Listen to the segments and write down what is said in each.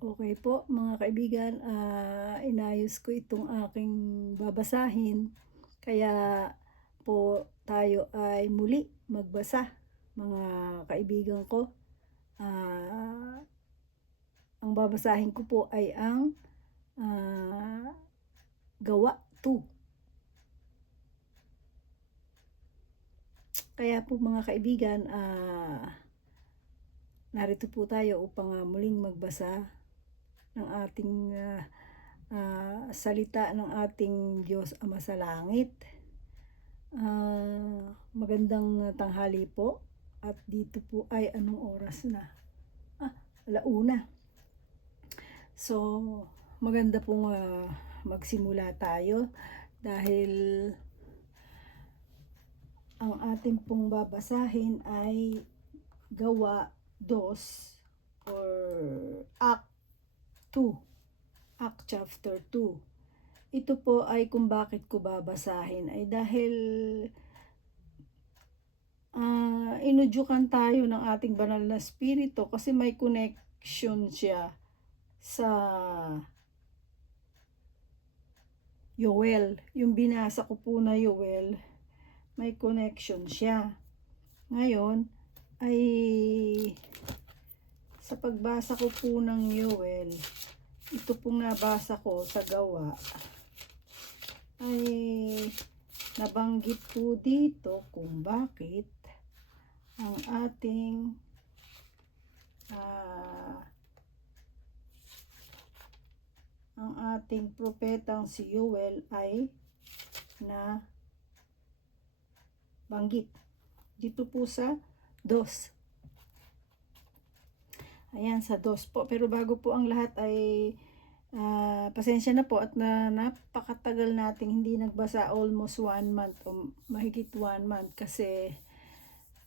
Okay po mga kaibigan, inayos ko itong aking babasahin. Kaya po tayo ay muli magbasa mga kaibigan ko. Ang babasahin ko po ay ang Gawa 2. Kaya po mga kaibigan, narito po tayo upang muling magbasa ng ating salita ng ating Diyos Ama sa Langit. Magandang tanghali po, at dito po ay anong oras na? 1:00. So maganda pong magsimula tayo dahil ang ating pong babasahin ay Gawa 2 or Act 2, Act chapter 2. Ito po ay kung bakit ko babasahin ay dahil inudyukan tayo ng ating banal na spirito kasi may connection siya sa Yoel. Yung binasa ko po na Yoel, may connection siya. Ngayon ay sa pagbasa ko po ng Yoel, ito pong nabasa ko sa Gawa ay nabanggit po dito kung bakit ang ating propetang si Yoel ay na banggit dito po sa 2. Ayan, sa 2 po. Pero bago po ang lahat ay pasensya na po at napakatagal nating hindi nagbasa, almost 1 month o mahigit 1 month, kasi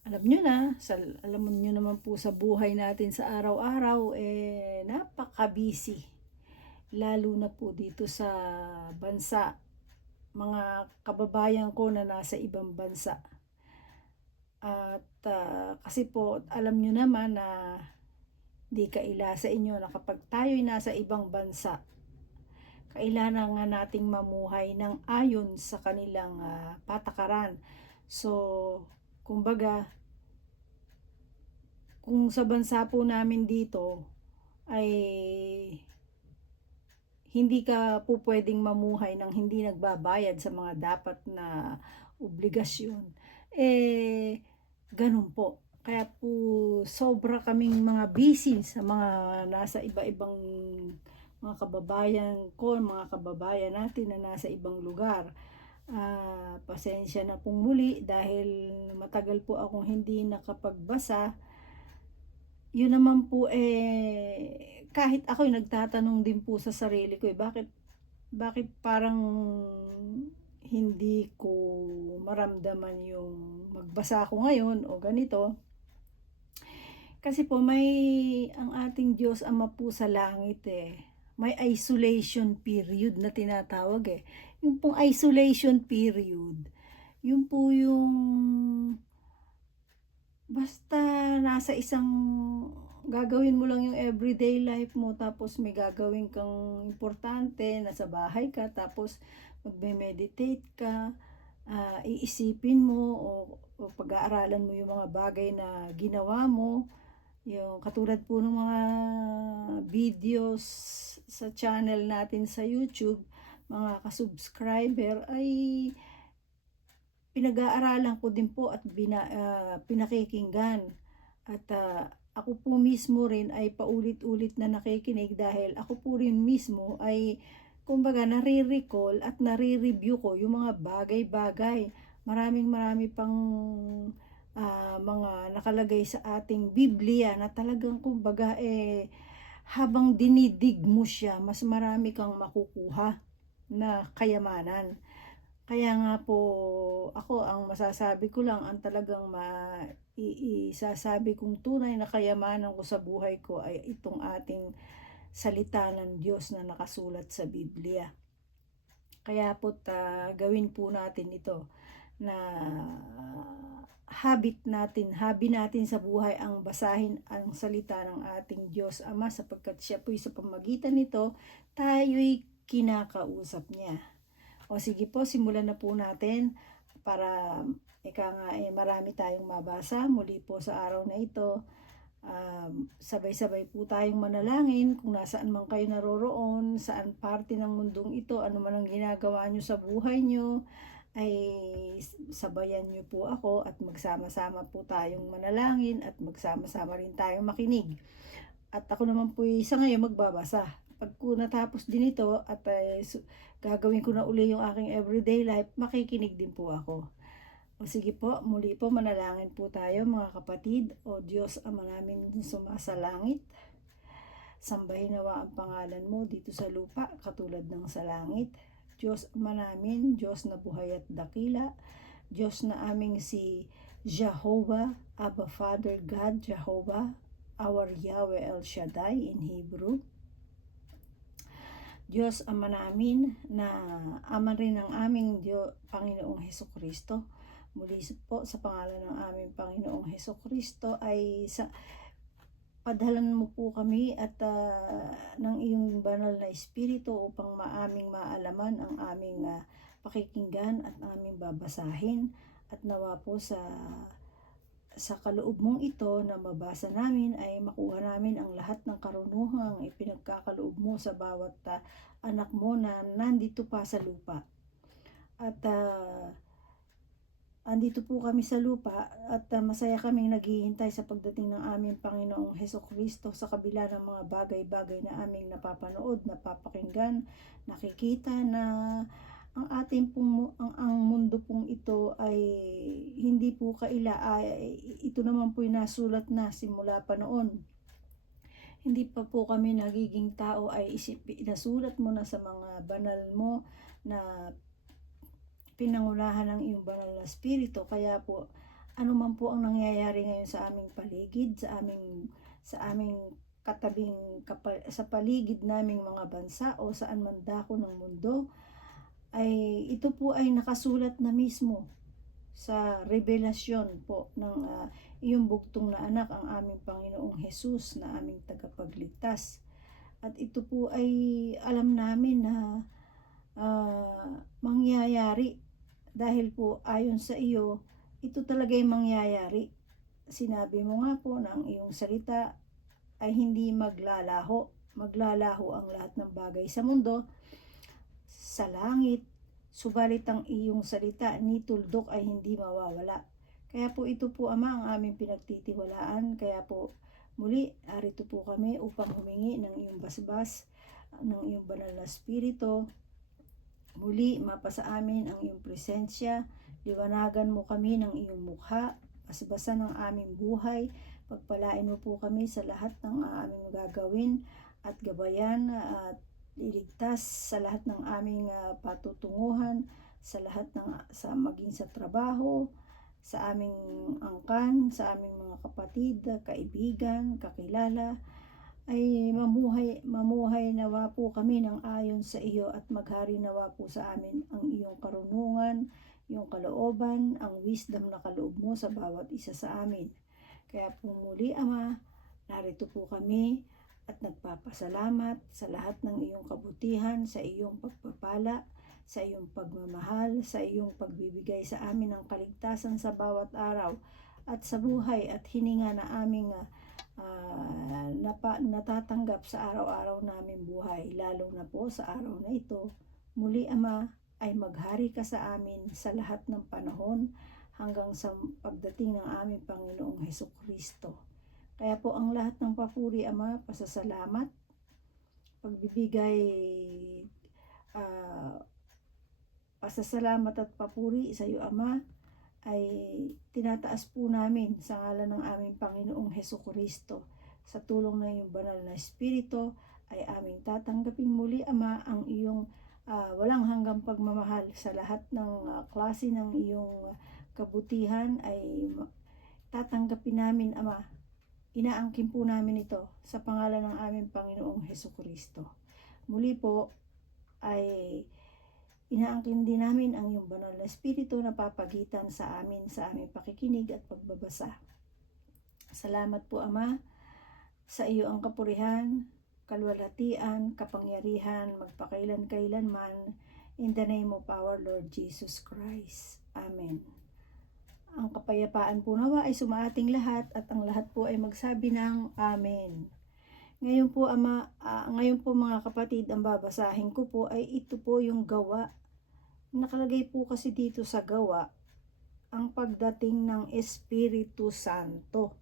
alam nyo naman po sa buhay natin sa araw-araw napaka-busy, lalo na po dito sa bansa, mga kababayan ko na nasa ibang bansa. At kasi po alam nyo naman na di kaila sa inyo na kapag tayo'y nasa ibang bansa, kailangan nga nating mamuhay ng ayon sa kanilang patakaran. So, kumbaga, kung sa bansa po namin dito ay hindi ka po pwedeng mamuhay ng hindi nagbabayad sa mga dapat na obligasyon, ganun po. Kaya po sobra kaming mga busy sa mga nasa iba-ibang mga kababayan ko, mga kababayan natin na nasa ibang lugar. Pasensya na pong muli dahil matagal po akong hindi nakapagbasa. Yun naman po kahit ako'y nagtatanong din po sa sarili ko, bakit parang hindi ko maramdaman yung magbasa ko ngayon o ganito. Kasi po ang ating Diyos Ama po sa langit may isolation period na tinatawag Yung pong isolation period, yun po yung basta nasa isang gagawin mo lang yung everyday life mo, tapos may gagawin kang importante, nasa bahay ka, tapos magme-meditate ka, iisipin mo o pag-aaralan mo yung mga bagay na ginawa mo. Yung katulad po ng mga videos sa channel natin sa YouTube, mga ka-subscriber, ay pinag-aaralan ko din po at pinakikinggan. At ako po mismo rin ay paulit-ulit na nakikinig dahil ako po rin mismo ay kumbaga nare-recall at nare-review ko yung mga bagay-bagay. Marami pang mga nakalagay sa ating Biblia na talagang kumbaga habang dinidig mo siya, mas marami kang makukuha na kayamanan. Kaya nga po ako, ang masasabi ko lang, ang talagang isasabi kong tunay na kayamanan ko sa buhay ko ay itong ating salita ng Diyos na nakasulat sa Biblia. Kaya po gawin po natin ito na hobby natin sa buhay ang basahin ang salita ng ating Diyos Ama, sapagkat siya po'y sa pamagitan nito, tayo'y kinakausap niya. O sige po, simulan na po natin para marami tayong mabasa muli po sa araw na ito. Sabay-sabay po tayong manalangin kung nasaan man kayo naroroon, saan parte ng mundong ito, ano man ang ginagawa nyo sa buhay nyo, ay sabayan nyo po ako at magsama-sama po tayong manalangin at magsama-sama rin tayong makinig. At ako naman po sa ngayon magbabasa. Pag po natapos din ito at gagawin ko na uli yung aking everyday life, makikinig din po ako. O sige po, muli po manalangin po tayo mga kapatid. O Diyos, Ama namin sumasa langit, sambahin nawa ang pangalan mo dito sa lupa katulad ng sa langit. Diyos Ama namin, Diyos na buhay at dakila, Diyos na aming si Jehovah, Abba Father God, Jehovah, our Yahweh El Shaddai in Hebrew. Diyos Ama namin na Ama rin ng aming Panginoong Hesukristo. Muli po sa pangalan ng aming Panginoong Hesukristo ay padhalan mo po kami at ng iyong banal na espiritu upang maaming maalaman ang aming pakikinggan at aming babasahin, at nawa po sa kaloob mong ito na mabasa namin ay makuha namin ang lahat ng karunungang ipinagkakaloob mo sa bawat anak mo na nandito pa sa lupa. At andito po kami sa lupa at masaya kaming naghihintay sa pagdating ng aming Panginoong Hesukristo sa kabila ng mga bagay-bagay na aming napapanood, napapakinggan, nakikita na ang ating ang mundo pong ito ay hindi po ito naman po nasulat na simula pa noon. Hindi pa po kami nagiging tao ay nasulat mo na sa mga banal mo na pinangunahan ng iyong banal na espiritu. Kaya po, ano man po ang nangyayari ngayon sa aming paligid, sa aming katabing sa paligid naming mga bansa o saan man dako ng mundo, ay ito po ay nakasulat na mismo sa revelasyon po ng iyong bugtong na anak, ang aming Panginoong Jesus na aming tagapagligtas. At ito po ay alam namin na mangyayari dahil po ayon sa iyo, ito talaga yung mangyayari. Sinabi mo nga po na ang iyong salita ay hindi maglalaho ang lahat ng bagay sa mundo, sa langit, subalit ang iyong salita ni tuldok ay hindi mawawala. Kaya po ito po, Ama, ang aming pinagtitiwalaan. Kaya po muli, arito po kami upang humingi ng iyong basbas, ng iyong banal na espiritu. Muli, mapasa amin ang iyong presensya, liwanagan mo kami ng iyong mukha, basbasan ng aming buhay, pagpalain mo po kami sa lahat ng aming gagawin at gabayan at iligtas sa lahat ng aming patutunguhan, sa lahat maging sa trabaho, sa aming angkan, sa aming mga kapatid, kaibigan, kakilala, ay mamuhay nawa po kami ng ayon sa iyo at maghari nawa po sa amin ang iyong karunungan, iyong kalooban, ang wisdom na kaloob mo sa bawat isa sa amin. Kaya po muli, Ama, narito po kami at nagpapasalamat sa lahat ng iyong kabutihan, sa iyong pagpapala, sa iyong pagmamahal, sa iyong pagbibigay sa amin ng kaligtasan sa bawat araw at sa buhay at hininga na aming natatanggap sa araw-araw namin buhay, lalo na po sa araw na ito. Muli, Ama, ay maghari ka sa amin sa lahat ng panahon hanggang sa pagdating ng aming Panginoong Hesukristo. Kaya po ang lahat ng papuri, Ama, pasasalamat, pagbibigay, pasasalamat at papuri sa iyo, Ama, ay tinataas po namin sa ngalan ng aming Panginoong Hesukristo. Sa tulong ng iyong banal na espiritu ay aming tatanggapin muli, Ama, ang iyong walang hanggang pagmamahal sa lahat ng klase ng iyong kabutihan ay tatanggapin namin, Ama. Inaangkin po namin ito sa pangalan ng aming Panginoong Hesukristo. Muli po ay Inaangkin din namin ang iyong banal na espiritu na papagitan sa amin sa aming pakikinig at pagbabasa. Salamat po, Ama, sa iyo ang kapurihan, kalwalhatian, kapangyarihan, magpakailan-kailanman, in the name of our Lord Jesus Christ. Amen. Ang kapayapaan po nawa ay sumaating lahat at ang lahat po ay magsabi ng Amen. Ngayon po, Ama, ngayon po mga kapatid, ang babasahin ko po ay ito po yung gawa. Nakalagay po kasi dito sa gawa ang pagdating ng Espiritu Santo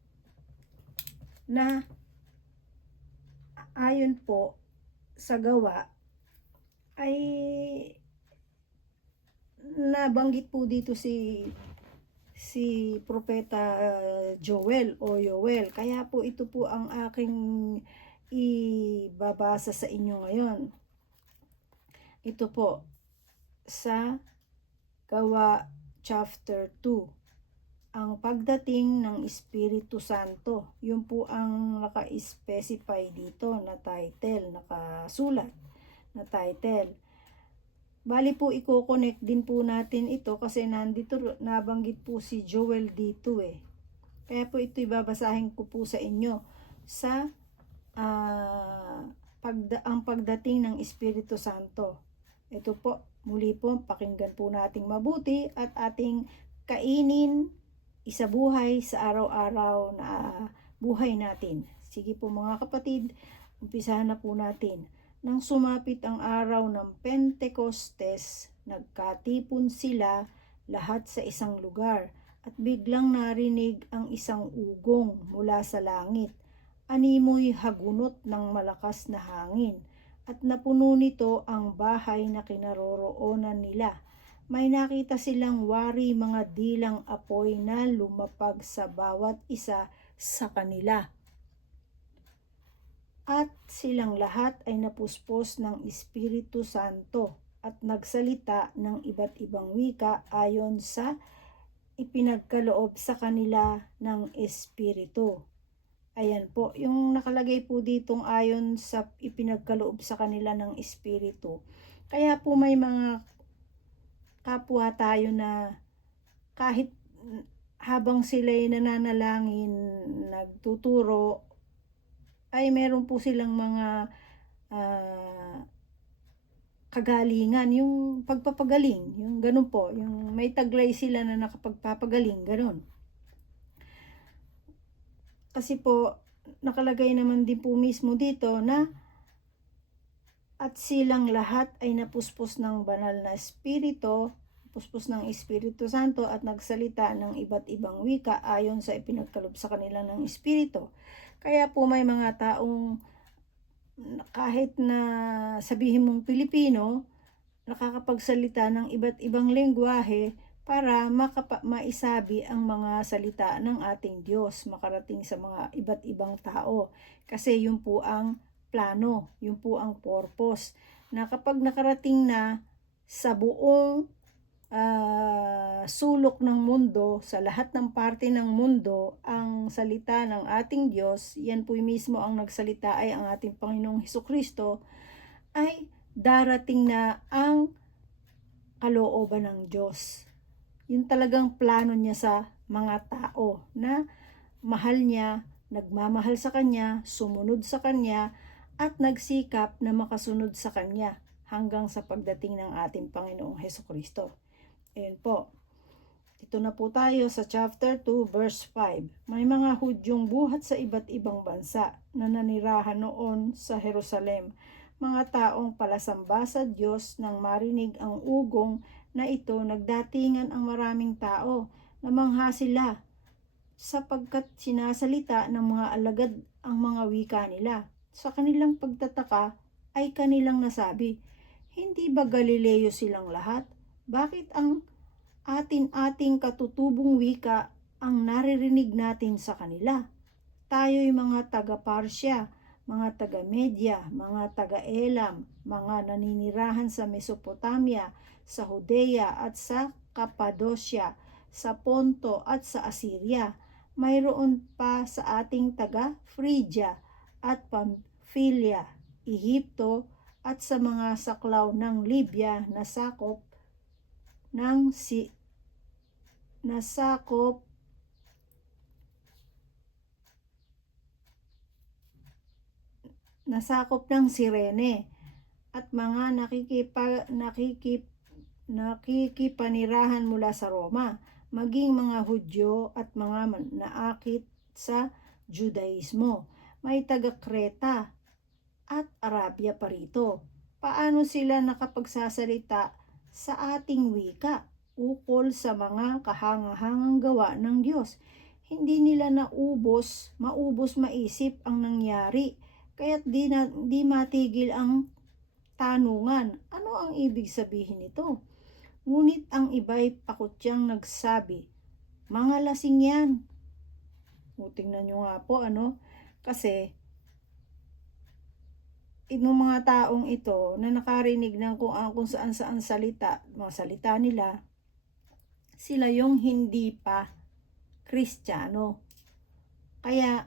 na ayon po sa gawa ay nabanggit po dito si Propeta Joel o Yoel. Kaya po ito po ang aking ibabasa sa inyo ngayon. Ito po sa Gawa chapter 2. Ang pagdating ng Espiritu Santo. Yun po ang naka-specify dito na title, nakasulat na title. Bali po i-connect din po natin ito kasi nandito nabanggit po si Joel dito eh. Kaya po ito ibabasahin ko po sa inyo sa ang pagdating ng Espiritu Santo. Ito po, muli po, pakinggan po nating mabuti at ating kainin, isabuhay sa araw-araw na buhay natin. Sige po mga kapatid, umpisahan na po natin. Nang sumapit ang araw ng Pentecostes, nagkatipon sila lahat sa isang lugar at biglang narinig ang isang ugong mula sa langit. Animoy hagunot ng malakas na hangin at napuno nito ang bahay na kinaroroonan nila. May nakita silang wari mga dilang apoy na lumapag sa bawat isa sa kanila. At silang lahat ay napuspos ng Espiritu Santo at nagsalita ng iba't ibang wika ayon sa ipinagkaloob sa kanila ng Espiritu. Ayan po, yung nakalagay po ditong ayon sa ipinagkaloob sa kanila ng Espiritu. Kaya po may mga kapwa tayo na kahit habang sila'y nananalangin, nagtuturo, ay meron po silang mga kagalingan, yung pagpapagaling, yung ganun po, yung may taglay sila na nakapagpapagaling, ganun. Kasi po, nakalagay naman din po mismo dito na at silang lahat ay napuspos ng banal na espiritu, puspos ng Espiritu Santo at nagsalita ng iba't ibang wika ayon sa ipinagkaloob sa kanila ng Espiritu. Kaya po may mga taong kahit na sabihin mong Pilipino, nakakapagsalita ng iba't ibang lengguwahe para maisabi ang mga salita ng ating Diyos, makarating sa mga iba't ibang tao. Kasi yun po ang plano, yun po ang purpose, na kapag nakarating na sa buong sulok ng mundo, sa lahat ng parte ng mundo, ang salita ng ating Diyos, yan po mismo ang nagsalita ay ang ating Panginoong Hesukristo, ay darating na ang kalooban ng Diyos. Yun talagang plano niya sa mga tao na mahal niya, nagmamahal sa Kanya, sumunod sa Kanya, at nagsikap na makasunod sa Kanya hanggang sa pagdating ng ating Panginoong Hesukristo. Ayan po. Ito na po tayo sa chapter 2 verse 5. May mga Hudyong buhat sa iba't ibang bansa na nanirahan noon sa Jerusalem. Mga taong palasamba sa Diyos nang marinig ang ugong na ito, nagdatingan ang maraming tao. Namangha sila sapagkat sinasalita ng mga alagad ang mga wika nila. Sa kanilang pagtataka ay kanilang nasabi, hindi ba Galileo silang lahat? Bakit ang ating katutubong wika ang naririnig natin sa kanila? Tayo'y mga taga-Parsya, mga taga-Media, mga taga-Elam, mga naninirahan sa Mesopotamia, sa Judea at sa Cappadocia, sa Ponto at sa Assyria. Mayroon pa sa ating taga-Phrygia at Pamphylia, Ehipto at sa mga saklaw ng Libya na ng si nasakop ng Sirene at mga nakikipanirahan mula sa Roma, maging mga Hudyo at mga naakit sa Judaismo. May taga Kreta at Arabia pa rito. Paano sila nakapagsasalita sa ating wika ukol sa mga kahangahangang gawa ng Diyos? Hindi nila maubos maisip ang nangyari, kaya't di matigil ang tanungan. Ano ang ibig sabihin nito? Ngunit ang iba'y pakutyang nagsabi, mga lasing yan. Tingnan nyo nga po, kasi itong mga taong ito na nakarinig ng kung saan mga salita nila, sila yung hindi pa Kristiyano. Kaya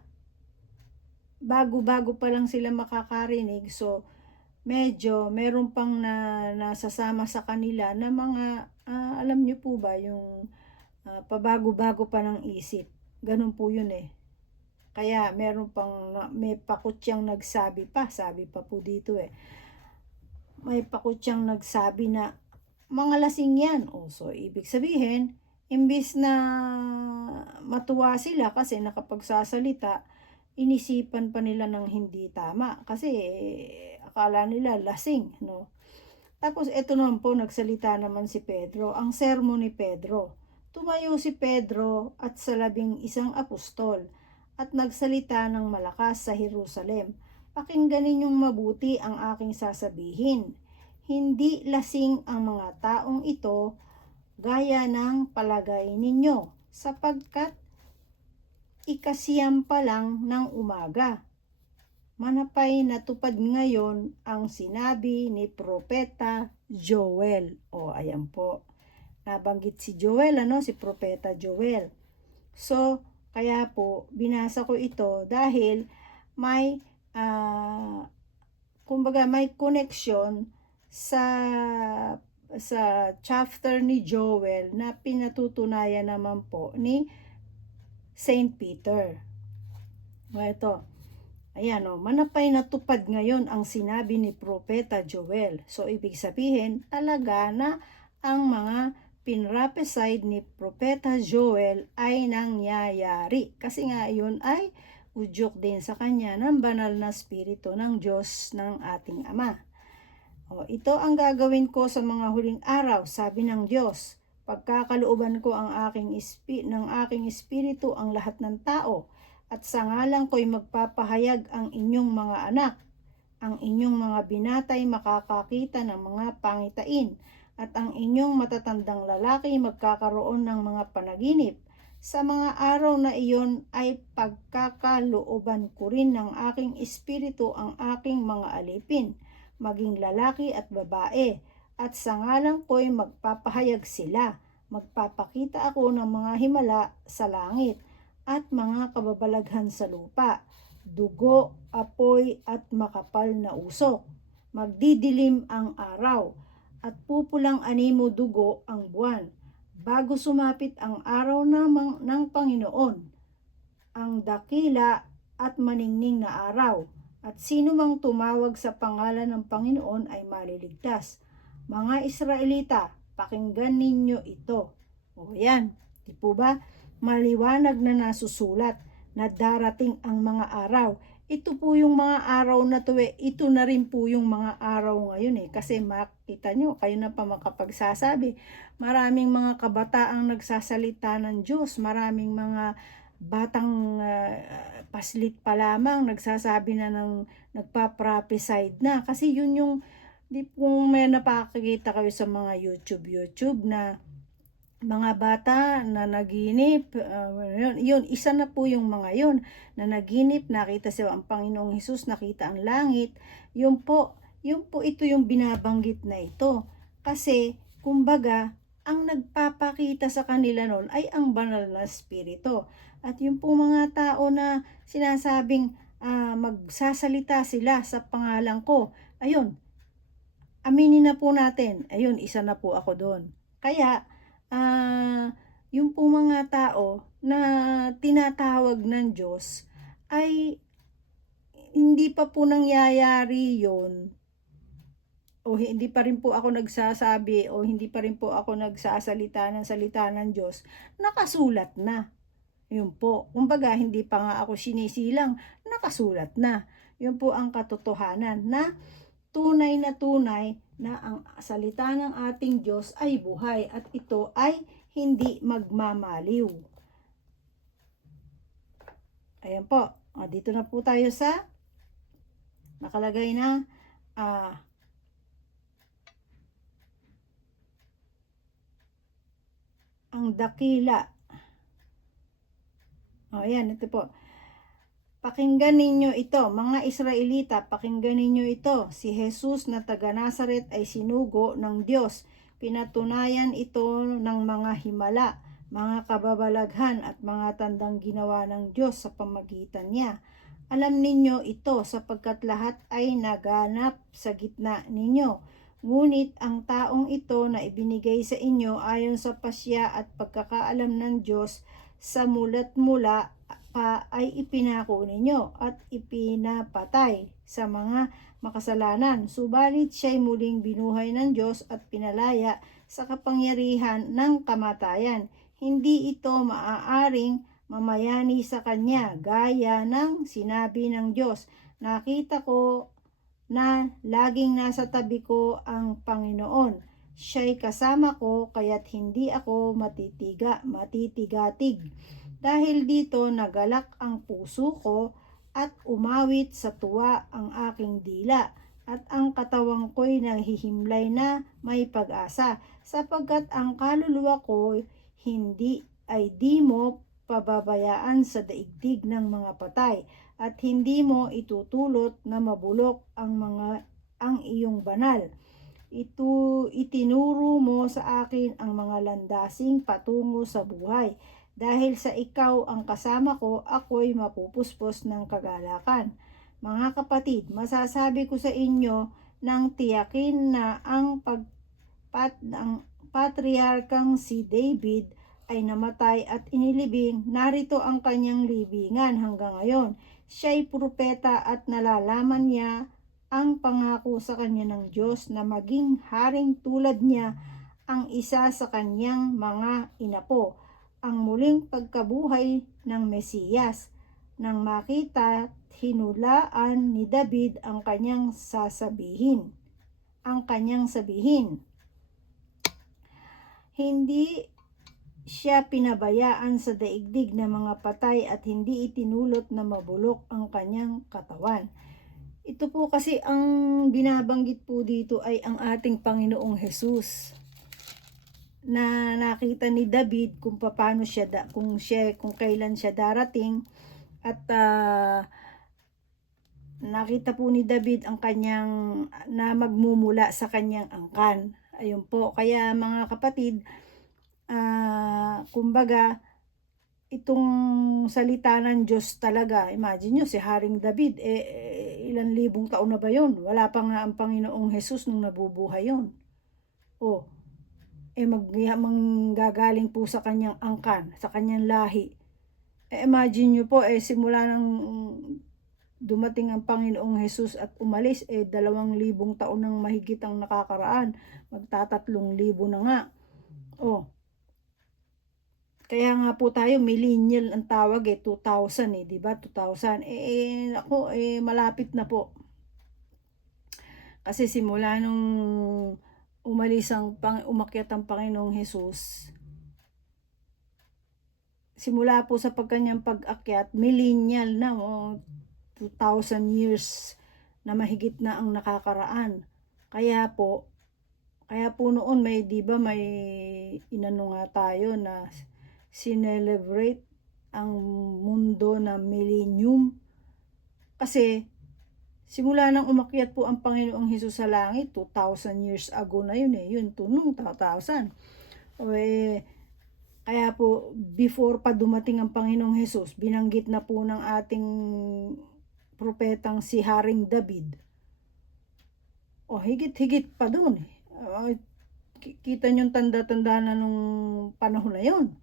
bago-bago pa lang sila makakarinig, so medyo meron pang nasasama sa kanila na mga alam niyo po ba yung pabago-bago pa ng isip. Ganun po yun eh. Kaya may pakutyang nagsabi pa, sabi pa po dito eh. May pakutyang nagsabi na mga lasing yan. So ibig sabihin, imbis na matuwa sila kasi nakapagsasalita, inisipan pa nila ng hindi tama kasi akala nila lasing, Tapos eto naman po, nagsalita naman si Pedro, ang sermon ni Pedro. Tumayo si Pedro at sa 11 apostol at nagsalita ng malakas sa Jerusalem. Pakinggan ninyong mabuti ang aking sasabihin. Hindi lasing ang mga taong ito gaya ng palagay ninyo, sapagkat ikasiyam pa lang ng umaga. Manapay natupad ngayon ang sinabi ni Propeta Joel. Ayan po. Nabanggit si Joel, si Propeta Joel. So, kaya po, binasa ko ito dahil may may connection sa chapter ni Joel na pinatutunayan naman po ni Saint Peter. Ito. Ayan manapay natupad ngayon ang sinabi ni Propeta Joel. So, ibig sabihin talaga na ang mga pinrophesied ni Propeta Joel ay nangyayari. Kasi nga yun ay udyok din sa kanya ng banal na spirito ng Diyos ng ating Ama. Ito ang gagawin ko sa mga huling araw, sabi ng Diyos. Pagkakalooban ko ng aking espiritu ang lahat ng tao, at sa ngalan ko'y magpapahayag ang inyong mga anak. Ang inyong mga binatay makakakita ng mga pangitain, at ang inyong matatandang lalaki magkakaroon ng mga panaginip. Sa mga araw na iyon ay pagkakalooban ko rin ng aking espiritu ang aking mga alipin, maging lalaki at babae, at sa ngalan ko'y magpapahayag sila. Magpapakita ako ng mga himala sa langit at mga kababalaghan sa lupa, dugo, apoy at makapal na usok. Magdidilim ang araw at pupulang animo dugo ang buwan, bago sumapit ang araw ng Panginoon, ang dakila at maningning na araw, at sino mang tumawag sa pangalan ng Panginoon ay maliligtas. Mga Israelita, pakinggan ninyo ito. Yan, di po ba? Maliwanag na nasusulat na darating ang mga araw. Ito po yung mga araw na to ito na rin po yung mga araw ngayon kasi makita nyo, kayo na pa makapagsasabi, maraming mga kabataang nagsasalita ng Diyos, maraming mga batang paslit pa lamang nagsasabi na nagpa-prophesy na, kasi yun yung di po may napakikita kayo sa mga YouTube na mga bata na naginip, yun, isa na po yung mga yun, na naginip, nakita siya ang Panginoong Hesus, nakita ang langit, yun po ito yung binabanggit na ito. Kasi, kumbaga, ang nagpapakita sa kanila noon ay ang banal na spirito. At yung po mga tao na sinasabing magsasalita sila sa pangalan ko, ayun, aminin na po natin, ayun, isa na po ako doon. Kaya, yung po mga tao na tinatawag ng Diyos ay hindi pa po nangyayari yon, o hindi pa rin po ako nagsasabi, o hindi pa rin po ako nagsasalita ng salita ng Diyos, nakasulat na. Yun po. Kumbaga, hindi pa nga ako sinisilang, nakasulat na. Yun po ang katotohanan na na ang salita ng ating Diyos ay buhay at ito ay hindi magmamaliw. Ayan po. Dito na po tayo sa nakalagay na ang dakila. Ayan, ito po. Pakinggan ninyo ito, mga Israelita, pakinggan ninyo ito. Si Jesus na taga Nazaret ay sinugo ng Diyos. Pinatunayan ito ng mga himala, mga kababalaghan at mga tandang ginawa ng Diyos sa pamagitan niya. Alam ninyo ito sapagkat lahat ay naganap sa gitna ninyo. Ngunit ang taong ito na ibinigay sa inyo ayon sa pasya at pagkakaalam ng Diyos sa mula't mula pa ay ipinako ninyo at ipinapatay sa mga makasalanan. Subalit siya'y muling binuhay ng Diyos at pinalaya sa kapangyarihan ng kamatayan. Hindi ito maaaring mamayani sa kanya gaya ng sinabi ng Diyos. Nakita ko na laging nasa tabi ko ang Panginoon. Siya'y kasama ko kaya't hindi ako matitigatig. Dahil dito nagalak ang puso ko at umawit sa tuwa ang aking dila at ang katawang ko'y naghihimlay na may pag-asa sapagkat ang kaluluwa ko hindi mo pababayaan sa daigdig ng mga patay at hindi mo itutulot na mabulok ang iyong banal. Itinuro mo sa akin ang mga landasing patungo sa buhay. Dahil sa ikaw ang kasama ko, ako'y mapupuspos ng kagalakan. Mga kapatid, masasabi ko sa inyo nang tiyakin na ang patriarkang si David ay namatay at inilibing, narito ang kanyang libingan hanggang ngayon. Siya'y propeta at nalalaman niya ang pangako sa kanya ng Diyos na maging haring tulad niya ang isa sa kanyang mga inapo, ang muling pagkabuhay ng Mesiyas. Nang makita, hinulaan ni David ang kanyang sabihin. Hindi siya pinabayaan sa daigdig ng mga patay at hindi itinulot na mabulok ang kanyang katawan. Ito po kasi ang binabanggit po dito ay ang ating Panginoong Jesus, na nakita ni David kung paano siya kung kailan siya darating at nakita po ni David ang kanyang na magmumula sa kanyang angkan. Ayun po, kaya mga kapatid, kumbaga itong salita ng Diyos talaga, imagine nyo si Haring David, ilan libong taon na ba yun? Wala pa nga ang Panginoong Jesus nung nabubuhay yun. Manggagaling po sa kanyang angkan, sa kanyang lahi. Imagine nyo po, simula nang dumating ang Panginoong Jesus at umalis, 2,000 taon nang mahigit ang nakakaraan. Magta-3,000 na nga. Kaya nga po tayo, millennial ang tawag 2000 di ba? 2000. Malapit na po. Kasi simula nung umakyat ang Panginoong Jesus, simula po sa kanyang pag-akyat, millennial na, 2,000 years na mahigit na ang nakakaraan. Kaya po noon may, di ba, may inano nga tayo na sinelebrate ang mundo na millennium. Kasi simula nang umakyat po ang Panginoong Hesus sa langit, 2,000 years ago na yun yun tunong 2,000. Kaya po, before pa dumating ang Panginoong Hesus, binanggit na po ng ating propetang si Haring David O higit-higit pa dun, eh. Kita niyong tanda-tanda na nung panahon na yon.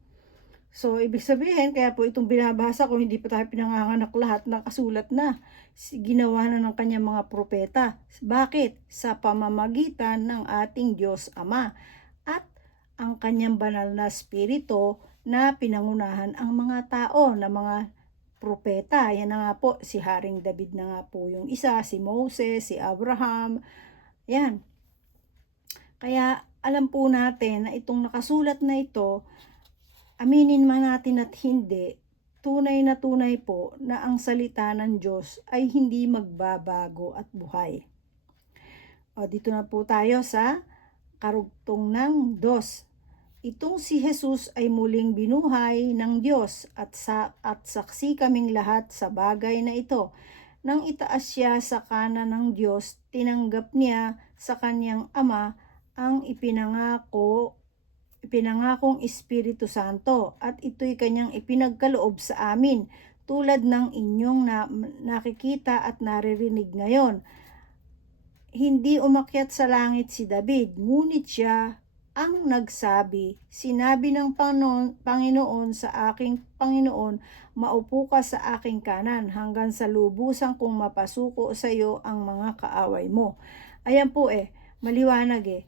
So, ibig sabihin, kaya po itong binabasa ko, hindi pa tayo pinanganganak lahat, nakasulat na. Ginawa na ng kanyang mga propeta. Bakit? Sa pamamagitan ng ating Diyos Ama at ang kanyang banal na spirito na pinangunahan ang mga tao na mga propeta. Yan na nga po, si Haring David na nga po yung isa, si Moses, si Abraham, yan. Kaya alam po natin na itong nakasulat na ito, aminin man natin at hindi, tunay po na ang salita ng Diyos ay hindi magbabago at buhay. O dito na po tayo sa karugtong ng 2. Itong si Jesus ay muling binuhay ng Diyos at saksi kaming lahat sa bagay na ito. Nang itaas siya sa kanan ng Diyos, tinanggap niya sa kanyang Ama ang ipinangakong Espiritu Santo at ito'y kanyang ipinagkaloob sa amin tulad ng inyong nakikita at naririnig ngayon. Hindi umakyat sa langit si David, ngunit siya ang nagsabi, sinabi ng Panginoon sa aking Panginoon, maupo ka sa aking kanan hanggang sa lubusan kong mapasuko sa iyo ang mga kaaway mo. Ayan po maliwanag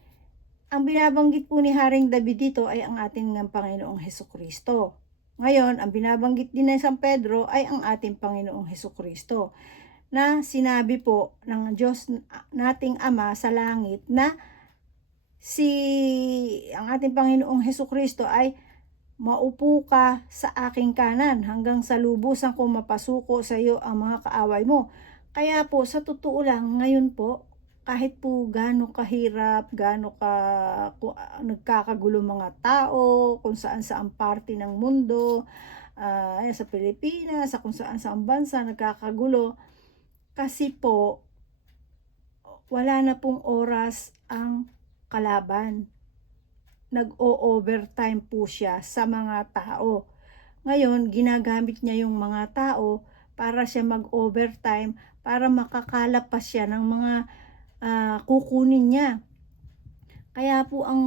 Ang binabanggit po ni Haring David dito ay ang ating ng Panginoong Hesukristo. Ngayon, ang binabanggit din ng San Pedro ay ang ating Panginoong Hesukristo na sinabi po ng Diyos nating Ama sa langit na ang ating Panginoong Hesukristo ay maupo ka sa aking kanan hanggang sa lubusan kong mapasuko sa iyo ang mga kaaway mo. Kaya po sa totoo lang ngayon po, kahit po gaano kahirap, nagkakagulo mga tao, kung saan parte ng mundo, sa Pilipinas, sa kung saan bansa nagkakagulo, kasi po wala na pong oras ang kalaban. Nag-o-overtime po siya sa mga tao. Ngayon, ginagamit niya yung mga tao para siya mag-overtime para makakalap pa siya ng mga kukunin niya. Kaya po ang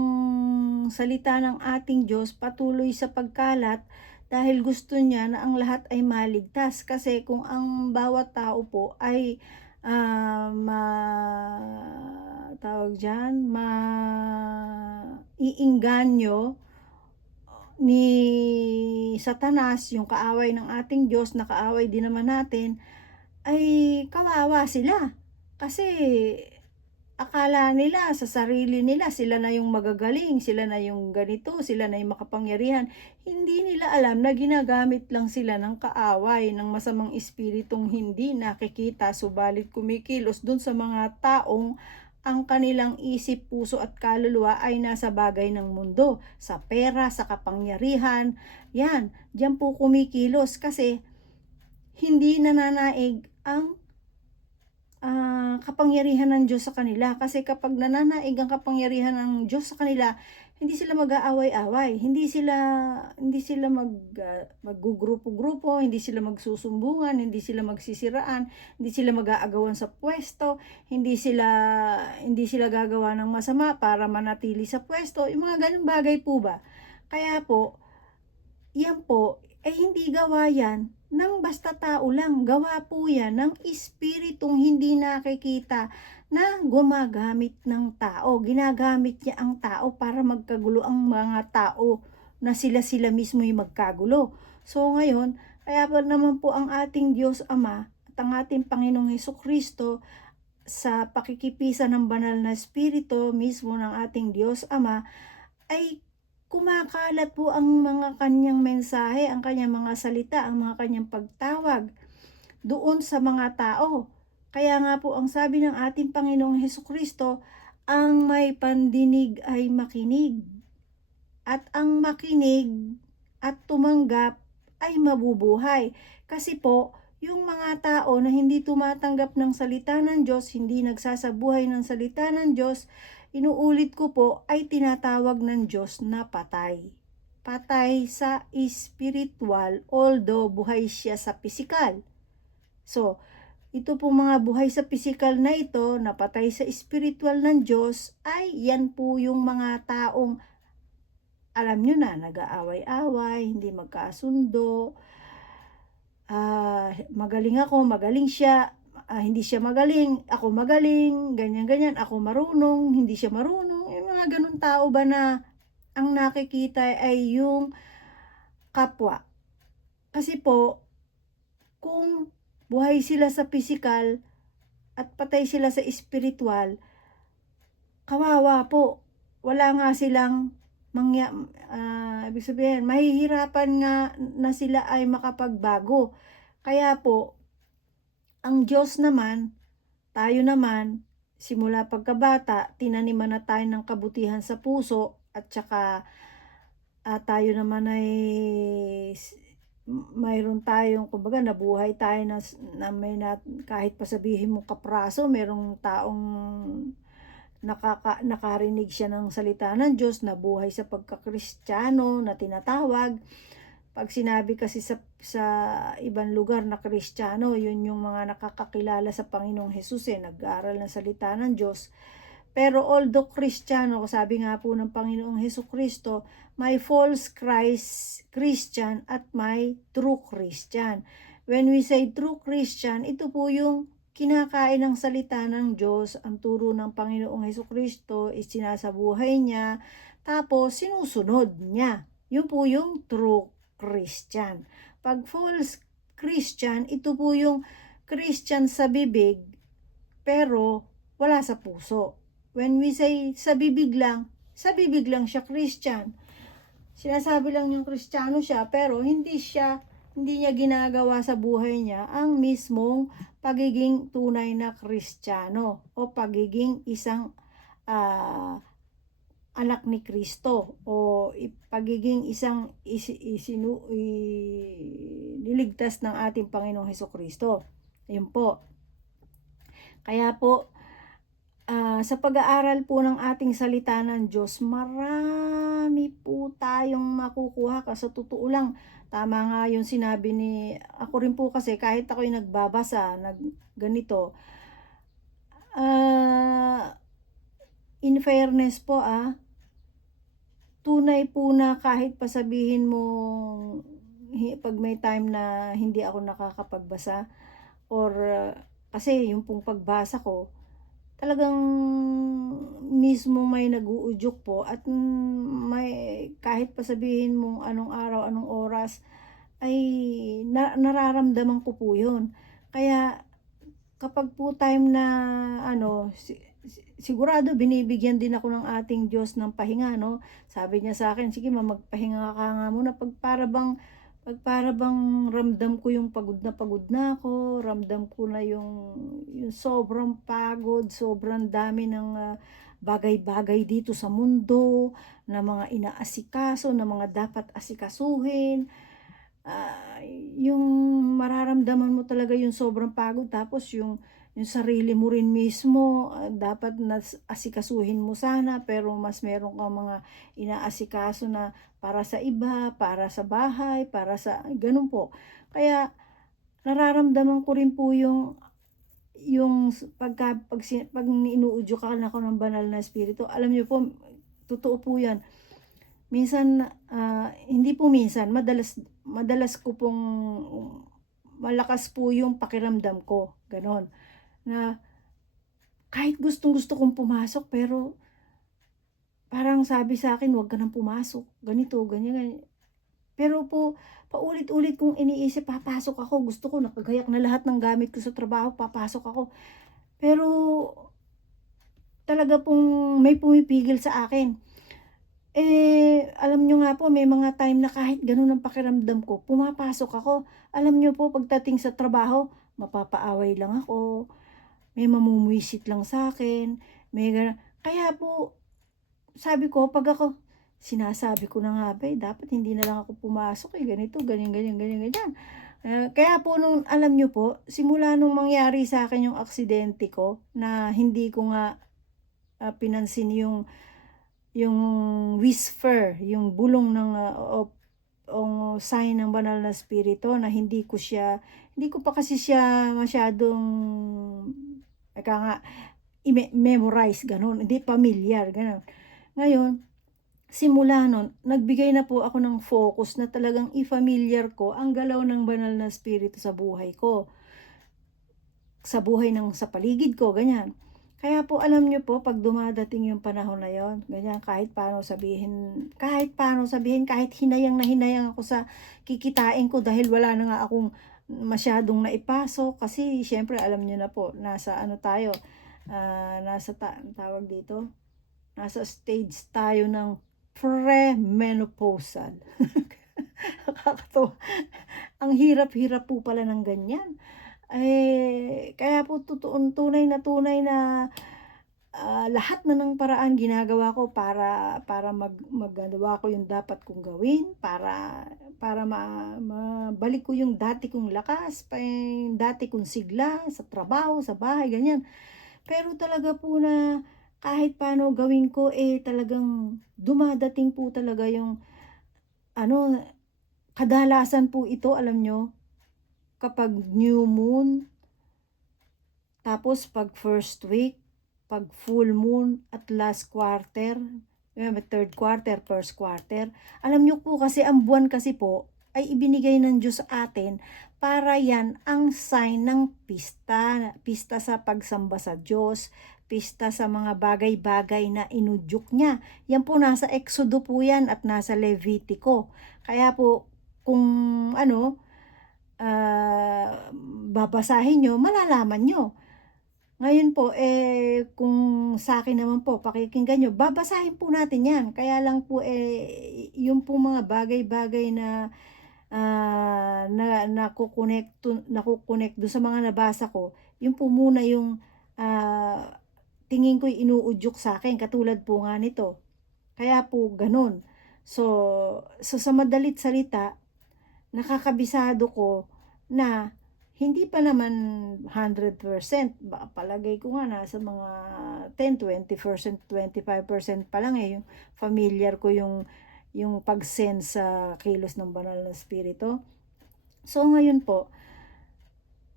salita ng ating Diyos patuloy sa pagkalat dahil gusto niya na ang lahat ay maligtas. Kasi kung ang bawat tao po ay iingganyo ni Satanas, yung kaaway ng ating Diyos, na kaaway din naman natin, ay kawawa sila. Kasi akala nila sa sarili nila sila na yung magagaling, sila na yung ganito, sila na yung makapangyarihan. Hindi nila alam na ginagamit lang sila ng kaaway, ng masamang espiritong hindi nakikita subalit kumikilos dun sa mga taong ang kanilang isip, puso at kaluluwa ay nasa bagay ng mundo, sa pera, sa kapangyarihan. Yan, diyan po kumikilos kasi hindi nananaig ang kapangyarihan ng Diyos sa kanila. Kasi kapag nananaig ang kapangyarihan ng Diyos sa kanila, hindi sila mag-aaway-away, hindi sila maggugrupo-grupo, hindi sila magsusumbungan, hindi sila magsisiraan, hindi sila mag-aagawan sa pwesto, hindi sila gagawa ng masama para manatili sa pwesto, yung mga ganung bagay po ba. Kaya po, yan po, hindi gawa yan ng basta tao lang. Gawa po yan ng espiritong hindi nakikita na gumagamit ng tao. Ginagamit niya ang tao para magkagulo ang mga tao na sila mismo yung magkagulo. So ngayon, kaya pa naman po ang ating Diyos Ama at ang ating Panginoong Hesukristo sa pakikipisa ng banal na espiritu mismo ng ating Diyos Ama ay kumakalat po ang mga kanyang mensahe, ang kanyang mga salita, ang mga kanyang pagtawag doon sa mga tao. Kaya nga po ang sabi ng ating Panginoong Hesukristo, ang may pandinig ay makinig. At ang makinig at tumanggap ay mabubuhay. Kasi po, yung mga tao na hindi tumatanggap ng salita ng Diyos, hindi nagsasabuhay ng salita ng Diyos, inuulit ko po, ay tinatawag ng Diyos na patay. Patay sa spiritual, although buhay siya sa physical. So, ito po mga buhay sa pisikal na ito, napatay sa espiritual ng Diyos, ay yan po yung mga taong alam nyo na, nag-aaway-away, hindi magkasundo, magaling ako, magaling siya, hindi siya magaling, ako magaling, ganyan-ganyan, ako marunong, hindi siya marunong, yung mga ganun tao ba na ang nakikita ay yung kapwa. Kasi po, kung buhay sila sa pisikal at patay sila sa espiritual, kawawa po. Wala nga silang ibig sabihin, mahihirapan nga na sila ay makapagbago. Kaya po, ang Diyos naman, tayo naman, simula pagkabata, tinaniman na tayo ng kabutihan sa puso at saka tayo naman ay mayroon tayong, kumbaga, nabuhay tayo na may kahit pa sabihin mo kapraso, merong taong nakarinig siya ng salita ng Diyos, nabuhay sa pagkakristyano na tinatawag. Pag sinabi kasi sa ibang lugar na Kristiyano, yun yung mga nakakakilala sa Panginoong Hesus, nag-aaral ng salita ng Diyos. Pero although Kristiyano, sabi nga po ng Panginoong Hesukristo, may false Christian at may true Christian. When we say true Christian, ito po yung kinakain ng salita ng Diyos, ang turo ng Panginoong Hesukristo, isinasabuhay niya, tapos sinusunod niya. Yun po yung true Christian. Pag false Christian, ito po yung Christian sa bibig, pero wala sa puso. When we say sa bibig lang siya Christian. Sinasabi lang yung Kristiyano siya, pero hindi niya ginagawa sa buhay niya ang mismong pagiging tunay na Kristiyano o pagiging isang anak ni Kristo o pagiging isang niligtas ng ating Panginoong Hesukristo. Ayun po. Kaya po, sa pag-aaral po ng ating salita ng Diyos, marami po tayong makukuha. Kasi totoo lang, tama nga yung sinabi ako rin po kasi kahit ako'y nagbabasa, ganito, in fairness po, tunay po na kahit pasabihin mo, pag may time na hindi ako nakakapagbasa, or kasi yung pong pagbasa ko, talagang mismo may nag-uudyok po at may kahit pa sabihin mong anong araw, anong oras, ay nararamdaman ko po yun. Kaya kapag po time na sigurado binibigyan din ako ng ating Diyos ng pahinga, no? Sabi niya sa akin, sige magpahinga ka nga muna, pag para bang ramdam ko yung pagod na ako, ramdam ko na yung sobrang pagod, sobrang dami ng bagay-bagay dito sa mundo, na mga inaasikaso, na mga dapat asikasuhin. Yung mararamdaman mo talaga yung sobrang pagod, tapos yung sarili mo rin mismo, dapat na asikasuhin mo sana, pero mas meron kang mga inaasikaso na para sa iba, para sa bahay, para sa ganun po. Kaya nararamdaman ko rin po yung pag inuudyo ka na ako ng banal na espiritu. Alam niyo po, totoo po 'yan. Minsan, hindi po minsan, madalas ko pong malakas po yung pakiramdam ko, ganon. Na kahit gustong-gusto kong pumasok, pero parang sabi sa akin, huwag ka nang pumasok, ganito, ganyan. Pero po, paulit-ulit kong iniisip, papasok ako, gusto ko, nakagayak na lahat ng gamit ko sa trabaho, papasok ako. Pero talaga pong may pumipigil sa akin. Alam nyo nga po, may mga time na kahit ganun ang pakiramdam ko, pumapasok ako. Alam nyo po, pagdating sa trabaho, mapapaaway lang ako, may mamumuisit lang sa akin, kaya po, sabi ko, pag ako, sinasabi ko na nga ba, dapat hindi na lang ako pumasok, ganito, ganyan. Kaya po, alam nyo po, simula nung mangyari sa akin yung aksidente ko, na hindi ko nga pinansin yung whisper, yung bulong ng sign ng banal na espiritu, na hindi hindi ko pa kasi siya masyadong, eka nga, memorize gano'n, hindi familiar, gano'n. Ngayon, simula nun, nagbigay na po ako ng focus na talagang i-familiar ko ang galaw ng banal na espiritu sa buhay ko, sa buhay ng sa paligid ko, ganyan. Kaya po alam niyo po 'pag dumadating yung panahon na yon, ganyan, kahit paano sabihin, kahit hinayang na hinayang ako sa kikitain ko dahil wala na nga akong masyadong naipasok kasi siyempre alam niyo na po nasa ano tayo, tawag dito, nasa stage tayo ng premenopausal. Nakakatuwa. Ang hirap-hirap po pala ng ganyan. Kaya po tunay na, lahat na ng paraan ginagawa ko para magawa ko yung dapat kong gawin, para mabalik ko yung dati kong lakas, yung dati kong sigla sa trabaho, sa bahay, ganyan. Pero talaga po na kahit paano gawin ko, talagang dumadating po talaga yung ano, kadalasan po ito alam nyo, kapag new moon, tapos 'pag first week, 'pag full moon at last quarter, third quarter, first quarter. Alam niyo po kasi ang buwan kasi po ay ibinigay ng Diyos sa atin para yan ang sign ng pista, pista sa pagsamba sa Diyos, pista sa mga bagay-bagay na inudyok niya. Yan po nasa Exodo po yan at nasa Levitico. Kaya po kung ano, babasahin niyo, malalaman niyo. Ngayon po, kung sa akin naman po, pakikinggan niyo, babasahin po natin 'yan. Kaya lang po, yung po mga bagay-bagay na, nakukonekt do'n sa mga nabasa ko, yun po muna yung, tingin ko'y inuudyok sa'kin katulad po nga nito. Kaya po gano'n. So sa madalit salita, nakakabisado ko na hindi pa naman 100%, baka palagay ko nga nasa mga 10, 20%, 25% pa lang, yung familiar ko yung pag-sense sa kilos ng banal na espiritu. So ngayon po,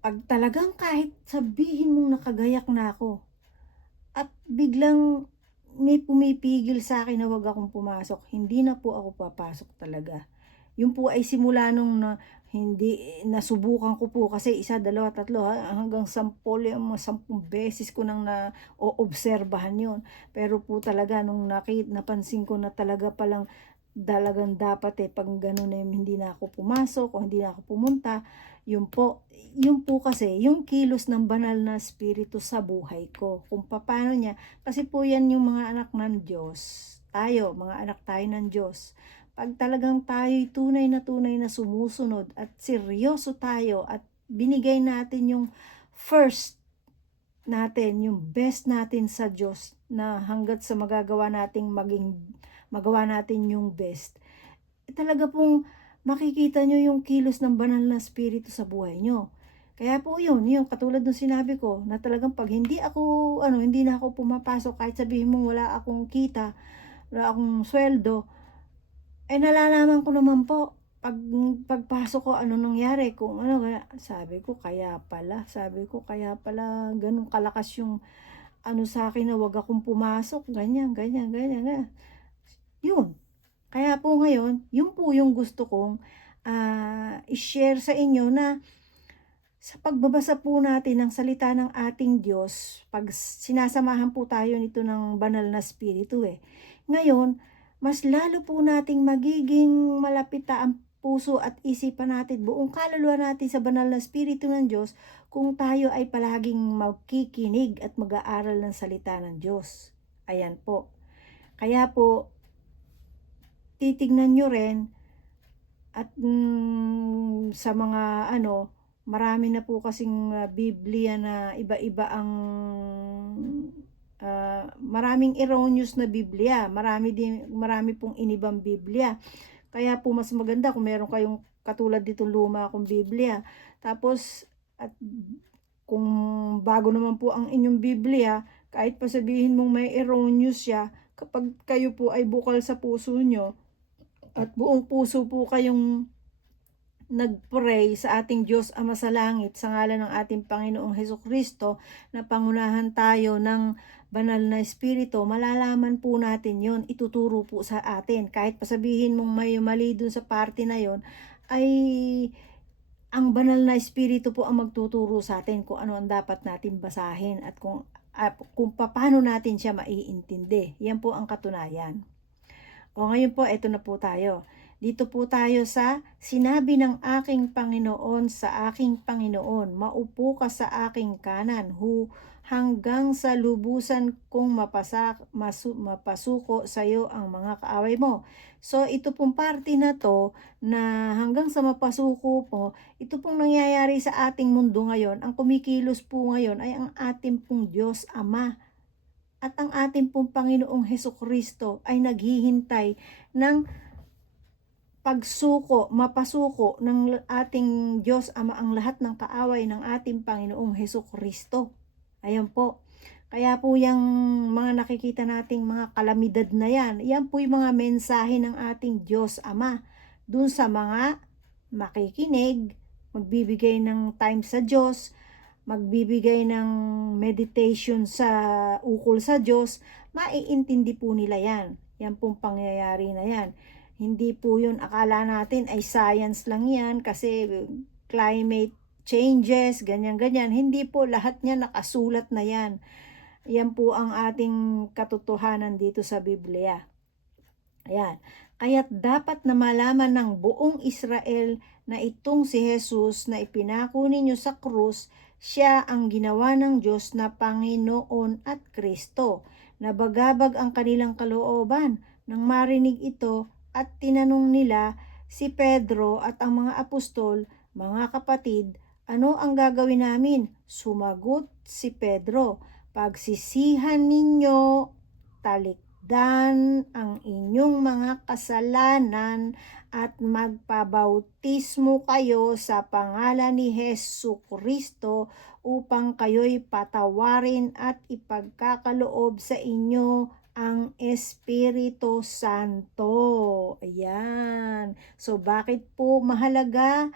'pag talagang kahit sabihin mong nakagayak na ako at biglang may pumipigil sa akin na 'wag akong pumasok, hindi na po ako papasok talaga. Yun po ay simula nung hindi nasubukan ko po kasi 1, 2, 3 hanggang 10, yung mga 10 beses ko nang naoobserbahan yun. Pero po talaga nung napansin ko na talaga palang talagang dapat, 'pag gano'n na hindi na ako pumasok o hindi na ako pumunta, yun po kasi yung kilos ng banal na espiritu sa buhay ko. Kung papaano niya, kasi po yan yung mga anak ng Diyos, tayo, mga anak tayo ng Diyos. 'Pag talagang tayo'y tunay na sumusunod at seryoso tayo at binigay natin yung first natin, yung best natin sa Diyos na hangga't sa magawa natin yung best, talaga pong makikita nyo yung kilos ng banal na espiritu sa buhay nyo. Kaya po yun, yung katulad ng sinabi ko, na talagang 'pag hindi na ako pumapasok, kahit sabihin mong wala akong kita, wala akong sweldo, nalalaman ko naman po, pagpasok ko ano nangyari, kung ano kaya sabi ko kaya pala gano'n kalakas yung ano sa'kin na 'wag akong pumasok, ganyan, ganyan, ganyan, ganyan. Yun, kaya po ngayon, yun po yung gusto kong, i-share sa inyo na sa pagbabasa po natin ng salita ng ating Diyos, 'pag sinasamahan po tayo nito ng banal na espiritu, Ngayon, mas lalo po nating magiging malapit ang puso at isipan natin, buong kaluluwa natin sa banal na espiritu ng Diyos kung tayo ay palaging magkikinig at mag-aaral ng salita ng Diyos. Ayan po. Kaya po, titignan nyo rin at sa mga marami na po kasing Biblia na iba-iba ang maraming erroneous na Biblia, marami pong inibang Biblia. Kaya po mas maganda kung meron kayong katulad ditong luma akong Biblia. Tapos at kung bago naman po ang inyong Biblia, kahit pa sabihin mong may erroneous siya, kapag kayo po ay bukal sa puso nyo at buong puso po kayong nagpray sa ating Diyos Ama sa langit sa ngalan ng ating Panginoong Hesukristo na pangunahan tayo ng banal na espiritu, malalaman po natin yon, ituturo po sa atin. Kahit pasabihin mong may mali dun sa party na yon, ay ang banal na espiritu po ang magtuturo sa atin kung ano ang dapat natin basahin at kung paano natin siya maiintindi. Yan po ang katunayan. O ngayon po, eto na po tayo. Dito po tayo sa sinabi ng aking Panginoon sa aking Panginoon, maupo ka sa aking kanan, hanggang sa lubusan kong mapasuko sa iyo ang mga kaaway mo. So ito pong parte na to na hanggang sa mapasuko po, ito pong nangyayari sa ating mundo ngayon. Ang kumikilos po ngayon ay ang ating pong Diyos Ama. At ang ating pong Panginoong Hesukristo ay naghihintay ng mapasuko ng ating Diyos Ama ang lahat ng kaaway ng ating Panginoong Hesukristo. Ayan po. Kaya po yung mga nakikita nating mga kalamidad na yan po yung mga mensahe ng ating Diyos Ama. Dun sa mga makikinig, magbibigay ng time sa Diyos, magbibigay ng meditation sa ukol sa Diyos, maiintindi po nila yan. Yan pong pangyayari na yan. Hindi po yun, akala natin ay science lang yan kasi climate changes, ganyan-ganyan. Hindi po, lahat niya nakasulat na yan. Yan po ang ating katotohanan dito sa Biblia. Ayan. Kaya't dapat na malaman ng buong Israel na itong si Jesus na ipinako ninyo sa krus, siya ang ginawa ng Diyos na Panginoon at Kristo. Nabagabag ang kanilang kalooban. Nang marinig ito at tinanong nila si Pedro at ang mga apostol, mga kapatid, ano ang gagawin namin? Sumagot si Pedro, pagsisihan ninyo, talikdan ang inyong mga kasalanan at magpabautismo kayo sa pangalan ni Hesukristo upang kayo'y patawarin at ipagkakaloob sa inyo ang Espiritu Santo. Ayan. So bakit po mahalaga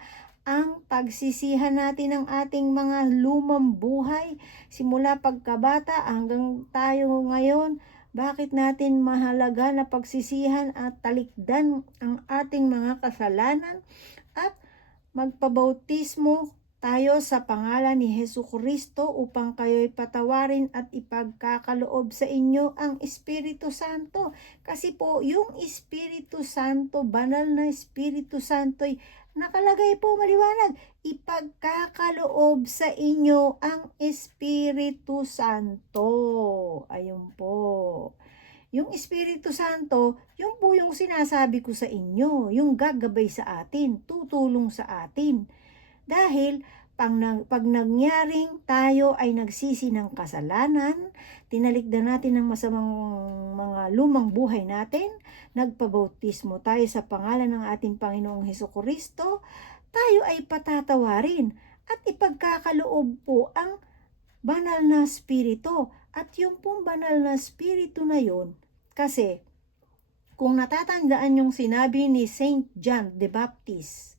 ang pagsisihan natin ng ating mga lumang buhay simula pagkabata hanggang tayo ngayon? Bakit natin mahalaga na pagsisihan at talikdan ang ating mga kasalanan at magpabautismo tayo sa pangalan ni Hesukristo upang kayo'y patawarin at ipagkakaloob sa inyo ang Espiritu Santo? Kasi po, yung Espiritu Santo, banal na Espiritu Santo'y nakalagay po maliwanag, ipagkakaloob sa inyo ang Espiritu Santo. Ayun po. Yung Espiritu Santo, yun po yung sinasabi ko sa inyo, yung gagabay sa atin, tutulong sa atin. Dahil pag nangyaring tayo ay nagsisi ng kasalanan, tinalikdan natin ng masamang mga lumang buhay natin, nagpabautismo tayo sa pangalan ng ating Panginoong Hesukristo, tayo ay patatawarin at ipagkakaloob po ang banal na spirito. At yung pong banal na spirito na yun, kasi kung natatandaan yung sinabi ni Saint John the Baptist,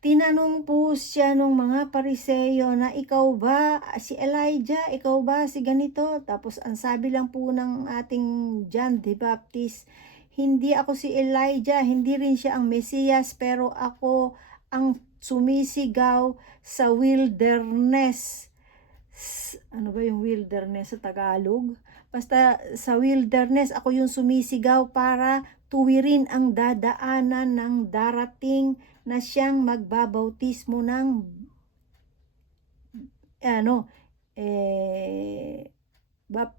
tinanong po siya nung mga Pariseyo na ikaw ba si Elijah, ikaw ba si ganito? Tapos ang sabi lang po ng ating John the Baptist, hindi ako si Elijah, hindi rin siya ang Mesiyas, pero ako ang sumisigaw sa wilderness. Ano ba yung wilderness sa Tagalog? Basta sa wilderness, ako yung sumisigaw para tuwirin ang dadaanan ng darating na siyang magbabautismo ng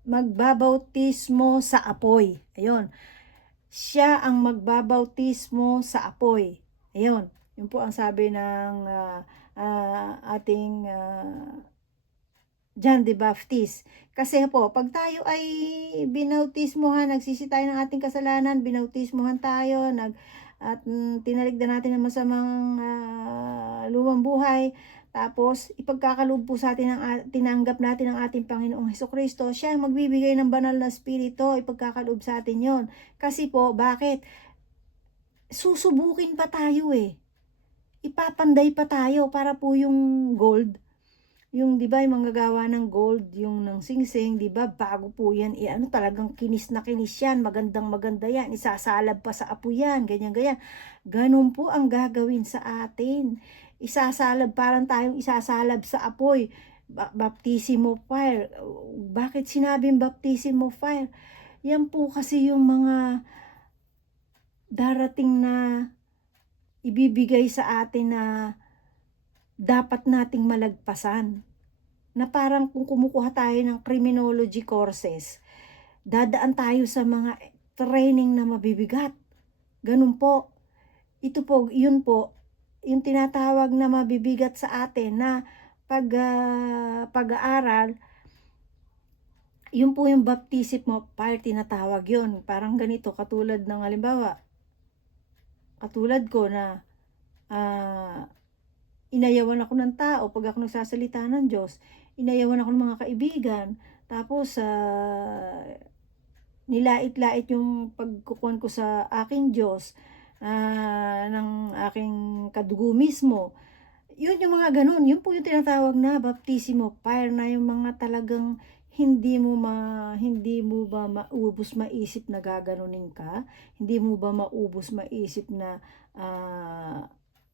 magbabautismo sa apoy. Ayun. Siya ang magbabautismo sa apoy. Ayun. Yun po ang sabi ng ating John the Baptist. Kasi po, pag tayo ay binautismohan, nagsisi tayo ng ating kasalanan, binautismohan tayo, at tinaligdan natin ng masamang lumang buhay, tapos ipagkakaloob po sa atin, tinanggap natin ang ating Panginoong Hesukristo, siya ang magbibigay ng banal na spirito, ipagkakaloob sa atin yon. Kasi po, bakit? Susubukin pa tayo eh. ipapanday pa tayo para po yung gold, yung 'di ba yung manggagawa ng gold, yung ng singsing 'di ba bago po yan ano talagang kinis na kinis yan, magandang maganda yan, isasalab pa sa apoy yan, ganyan ganyan. Ganun po ang gagawin sa atin. Isasalab parang tayong isasalab sa apoy. Baptism of fire. Bakit sinabing baptism of fire? Yan po kasi yung mga darating na ibibigay sa atin na dapat nating malagpasan. Na parang kung kumukuha tayo ng criminology courses, dadaan tayo sa mga training na mabibigat. Ganun po. Ito po, yun po, yung tinatawag na mabibigat sa atin na pag-aaral, yun po yung baptism of fire, tinatawag yun. Parang ganito, katulad ng halimbawa, katulad ko na inayawan ako ng tao pag ako nagsasalita ng Diyos, inayawan ako ng mga kaibigan, tapos nilait-lait yung pagkukuhan ko sa aking Diyos, ng aking kadugo mismo. Yun yung mga ganun, yun po yung tinatawag na baptism of fire, na yung mga talagang hindi mo ba maubos maisip na gaganunin ka, hindi mo ba maubos maisip na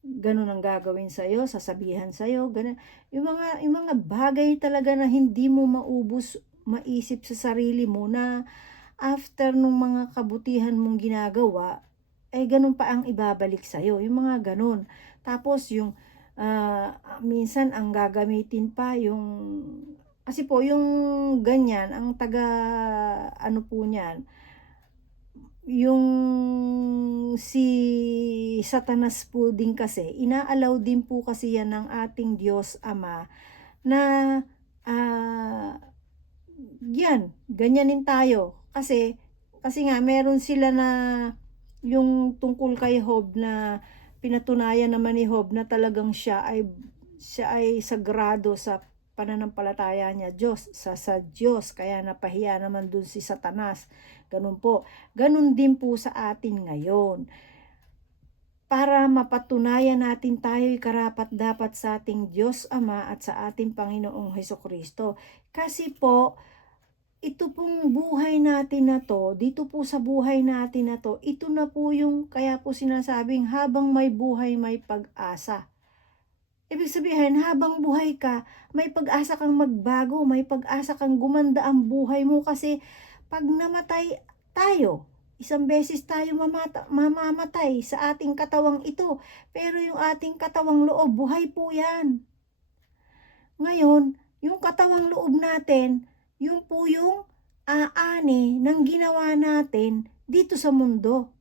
ganun ang gagawin sa'yo, sasabihan sa'yo, ganun. Yung mga bagay talaga na hindi mo maubos maisip sa sarili mo na after nung mga kabutihan mong ginagawa, ay ganun pa ang ibabalik sa'yo, yung mga ganun. Tapos yung minsan ang gagamitin pa yung, kasi po yung ganyan, ang taga ano po niyan, yung si Satanas po din kasi, inaalaw din po kasi yan ng ating Diyos Ama na yan, ganyanin tayo. Kasi nga meron sila na yung tungkol kay Job na pinatunayan naman ni Job na talagang siya ay sagrado sa pananampalataya niya sa Diyos, kaya napahiya naman dun si Satanas. Ganun po. Ganun din po sa atin ngayon. Para mapatunayan natin tayo'y karapat-dapat sa ating Diyos Ama at sa ating Panginoong Hesukristo. Kasi po, ito pong buhay natin na to, dito po sa buhay natin na to, ito na po yung kaya po sinasabing habang may buhay may pag-asa. Ibig sabihin, habang buhay ka, may pag-asa kang magbago, may pag-asa kang gumanda ang buhay mo kasi pag namatay tayo, isang beses tayo mamamatay sa ating katawang ito, pero yung ating katawang loob, buhay po yan. Ngayon, yung katawang loob natin, yun po yung aani ng ginawa natin dito sa mundo.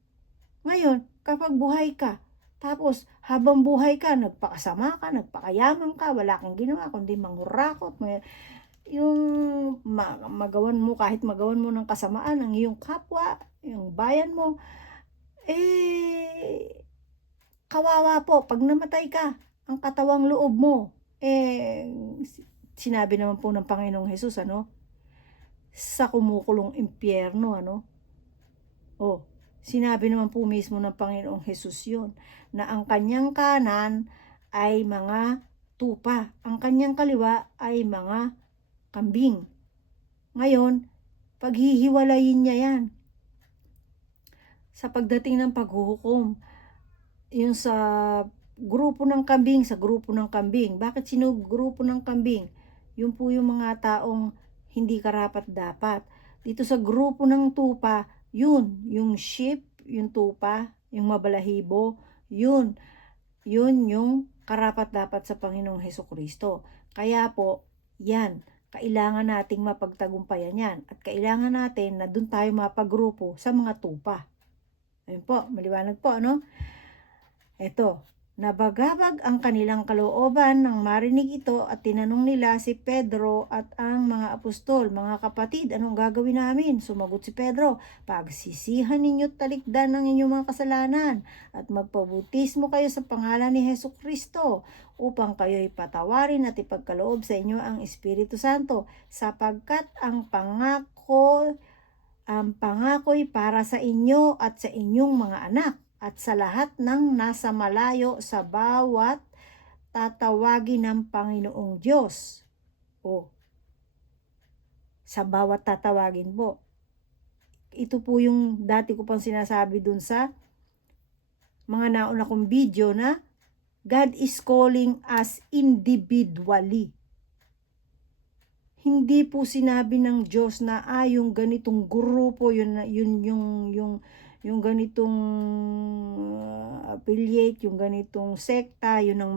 Ngayon, kapag buhay ka, tapos habang buhay ka, nagpakasama ka, nagpakayaman ka, wala kang ginawa kundi mangurakot, yung magawan mo, kahit magawan mo ng kasamaan ang iyong kapwa, yung bayan mo, kawawa po, pag namatay ka, ang katawang loob mo, sinabi naman po ng Panginoong Hesus, sa kumukulong impyerno, sinabi naman po mismo ng Panginoong Hesus yun, na ang kanyang kanan ay mga tupa, ang kanyang kaliwa ay mga kambing. Ngayon, paghihiwalayin niya yan. Sa pagdating ng paghuhukom, yung sa grupo ng kambing, sa grupo ng kambing. Bakit sino grupo ng kambing? Yung po yung mga taong hindi karapat-dapat. Dito sa grupo ng tupa, yun, yung sheep, yung tupa, yung mabalahibo, yun yung karapat-dapat sa Panginoong Hesukristo. Kaya po, yan, kailangan nating mapagtagumpayan yan. At kailangan natin na dun tayo mapagrupo sa mga tupa. Ayun po, maliwanag po, Eto, nabagabag ang kanilang kalooban nang marinig ito at tinanong nila si Pedro at ang mga apostol, "Mga kapatid, anong gagawin namin?" Sumagot si Pedro, "Pagsisihan ninyo't talikdan ang inyong mga kasalanan at magpabautismo kayo sa pangalan ni Hesukristo upang kayo'y patawarin at ipagkaloob sa inyo ang Espiritu Santo, sapagkat ang pangako'y para sa inyo at sa inyong mga anak at sa lahat ng nasa malayo sa bawat tatawagin ng Panginoong Diyos. O, sa bawat tatawagin po. Ito po yung dati ko pang sinasabi dun sa mga nauna kong video na God is calling us individually. Hindi po sinabi ng Diyos na yung ganitong grupo, yung ganitong affiliate, yung ganitong sekta, yun ang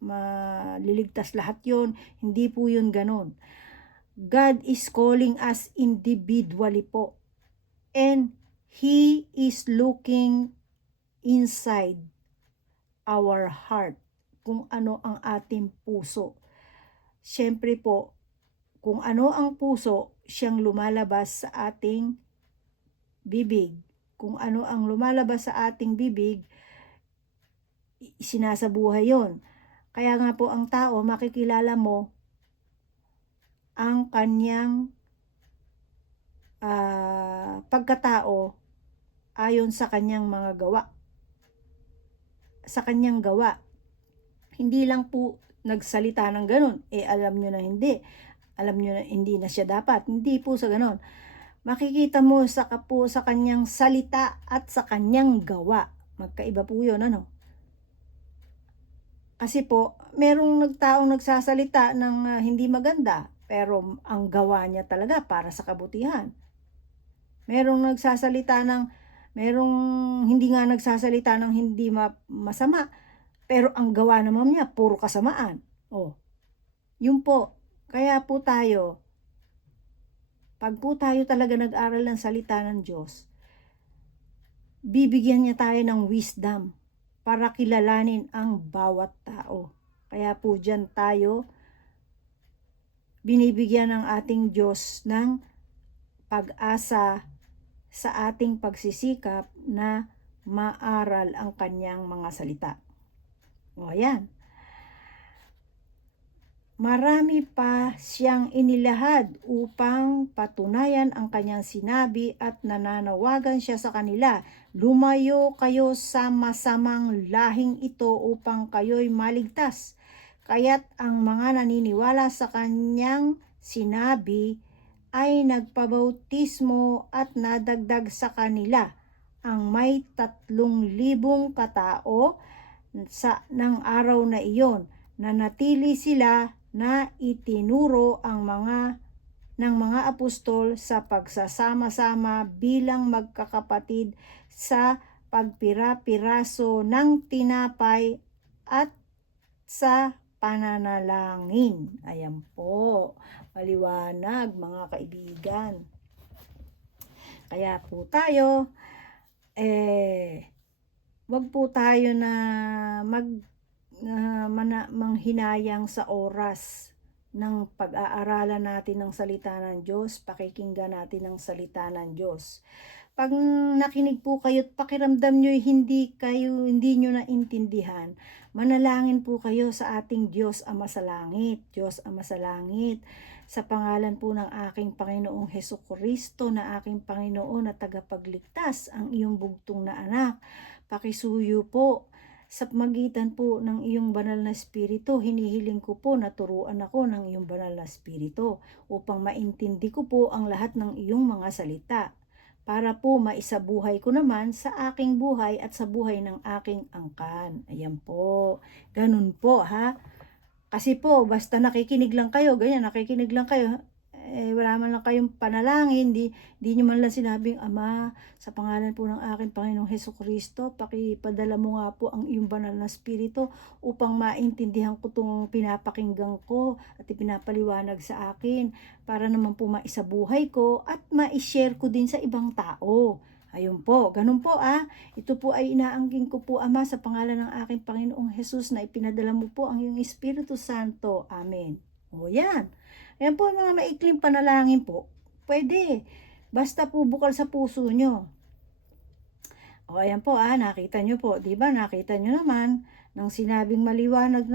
maliligtas lahat yun. Hindi po yun ganon. God is calling us individually po. And He is looking inside our heart, kung ano ang ating puso. Siyempre po, kung ano ang puso, siyang lumalabas sa ating bibig. Kung ano ang lumalabas sa ating bibig, sinasabuhay yon. Kaya nga po ang tao, makikilala mo ang kanyang pagkatao ayon sa kanyang mga gawa. Sa kanyang gawa. Hindi lang po nagsalita ng ganun. Alam nyo na hindi. Alam nyo na hindi na siya dapat. Hindi po sa ganun. Makikita mo sa kanyang salita at sa kanyang gawa. Magkaiba po yun, ano? Kasi po, merong taong nagsasalita ng hindi maganda, pero ang gawa niya talaga para sa kabutihan. Merong hindi nga nagsasalita ng hindi masama, pero ang gawa naman niya, puro kasamaan. Yun po. Kaya po tayo, pag po tayo talaga nag-aral ng salita ng Diyos, bibigyan niya tayo ng wisdom para kilalanin ang bawat tao. Kaya po dyan tayo, binibigyan ng ating Diyos ng pag-asa sa ating pagsisikap na maaral ang kanyang mga salita. Ayan. Marami pa siyang inilahad upang patunayan ang kanyang sinabi at nananawagan siya sa kanila. Lumayo kayo sa masamang lahing ito upang kayo'y maligtas. Kaya't ang mga naniniwala sa kanyang sinabi ay nagpabautismo at nadagdag sa kanila ang may 3,000 katao ng araw na iyon. Nanatili sila na itinuro ng mga apostol sa pagsasama-sama bilang magkakapatid sa pagpira-piraso ng tinapay at sa pananalangin. Ayan po, maliwanag mga kaibigan. Kaya po tayo, wag po tayo na manghinayang sa oras ng pag-aaralan natin ng salita ng Diyos, pakikinggan natin ng salita ng Diyos. Pag nakinig po kayo at pakiramdam nyo hindi nyo naintindihan, manalangin po kayo sa ating Diyos Ama sa Langit. Diyos Ama sa Langit, sa pangalan po ng aking Panginoong Hesukristo na aking Panginoon at tagapagligtas, ang iyong bugtong na anak, pakisuyo po sa magitan po ng iyong banal na espiritu. Hinihiling ko po na turuan ako ng iyong banal na espiritu upang maintindi ko po ang lahat ng iyong mga salita, para po maisabuhay ko naman sa aking buhay at sa buhay ng aking angkan. Ayan po. Ganun po ha. Kasi po, basta nakikinig lang kayo, wala man lang kayong panalangin, di nyo man lang sinabing, Ama, sa pangalan po ng aking Panginoong Hesukristo, pakipadala mo nga po ang iyong banal na espiritu upang maintindihan ko itong pinapakinggan ko at ipinapaliwanag sa akin, para naman po maisabuhay ko at ma-share ko din sa ibang tao. Ayun po, ganun po Ito po ay inaangging ko po, Ama, sa pangalan ng aking Panginoong Jesus, na ipinadala mo po ang iyong Espiritu Santo. Amen. O yan. Ayan po mga maikling panalangin po. Pwede. Basta po bukal sa puso nyo. O ayan po nakita nyo po. Diba nakita nyo naman ng sinabing maliwanag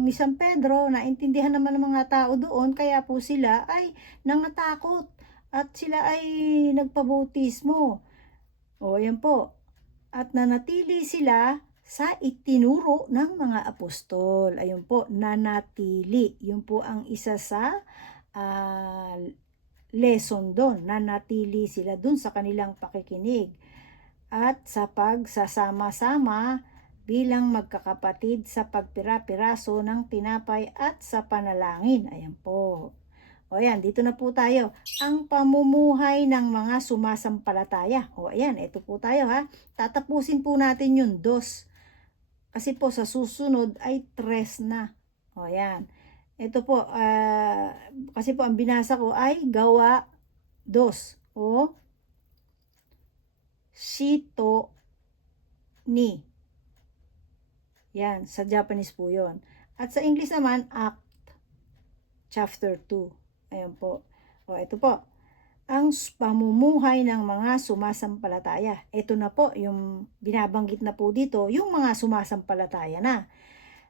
ni San Pedro. Naintindihan naman ng mga tao doon. Kaya po sila ay nangatakot. At sila ay nagpabautismo. O ayan po. at nanatili sila sa itinuro ng mga apostol. Ayun po, nanatili. Yun po ang isa sa ah, lesson doon. Nanatili sila doon sa kanilang pakikinig. At sa pagsasama-sama bilang magkakapatid sa pagpira-piraso ng tinapay at sa panalangin. Ayan po. O ayan, dito na po tayo. Ang pamumuhay ng mga sumasampalataya. O ayan, ito po tayo ha. Tatapusin po natin yung 2. Kasi po sa susunod ay 3 na. O ayan. Ito po, kasi po ang binasa ko ay gawa 2. O shito ni. Yan, sa Japanese po yon. At sa English naman, Act chapter 2. Ayan po. O, ito po. Ang pamumuhay ng mga sumasampalataya. Ito na po, yung binabanggit na po dito, yung mga sumasampalataya na.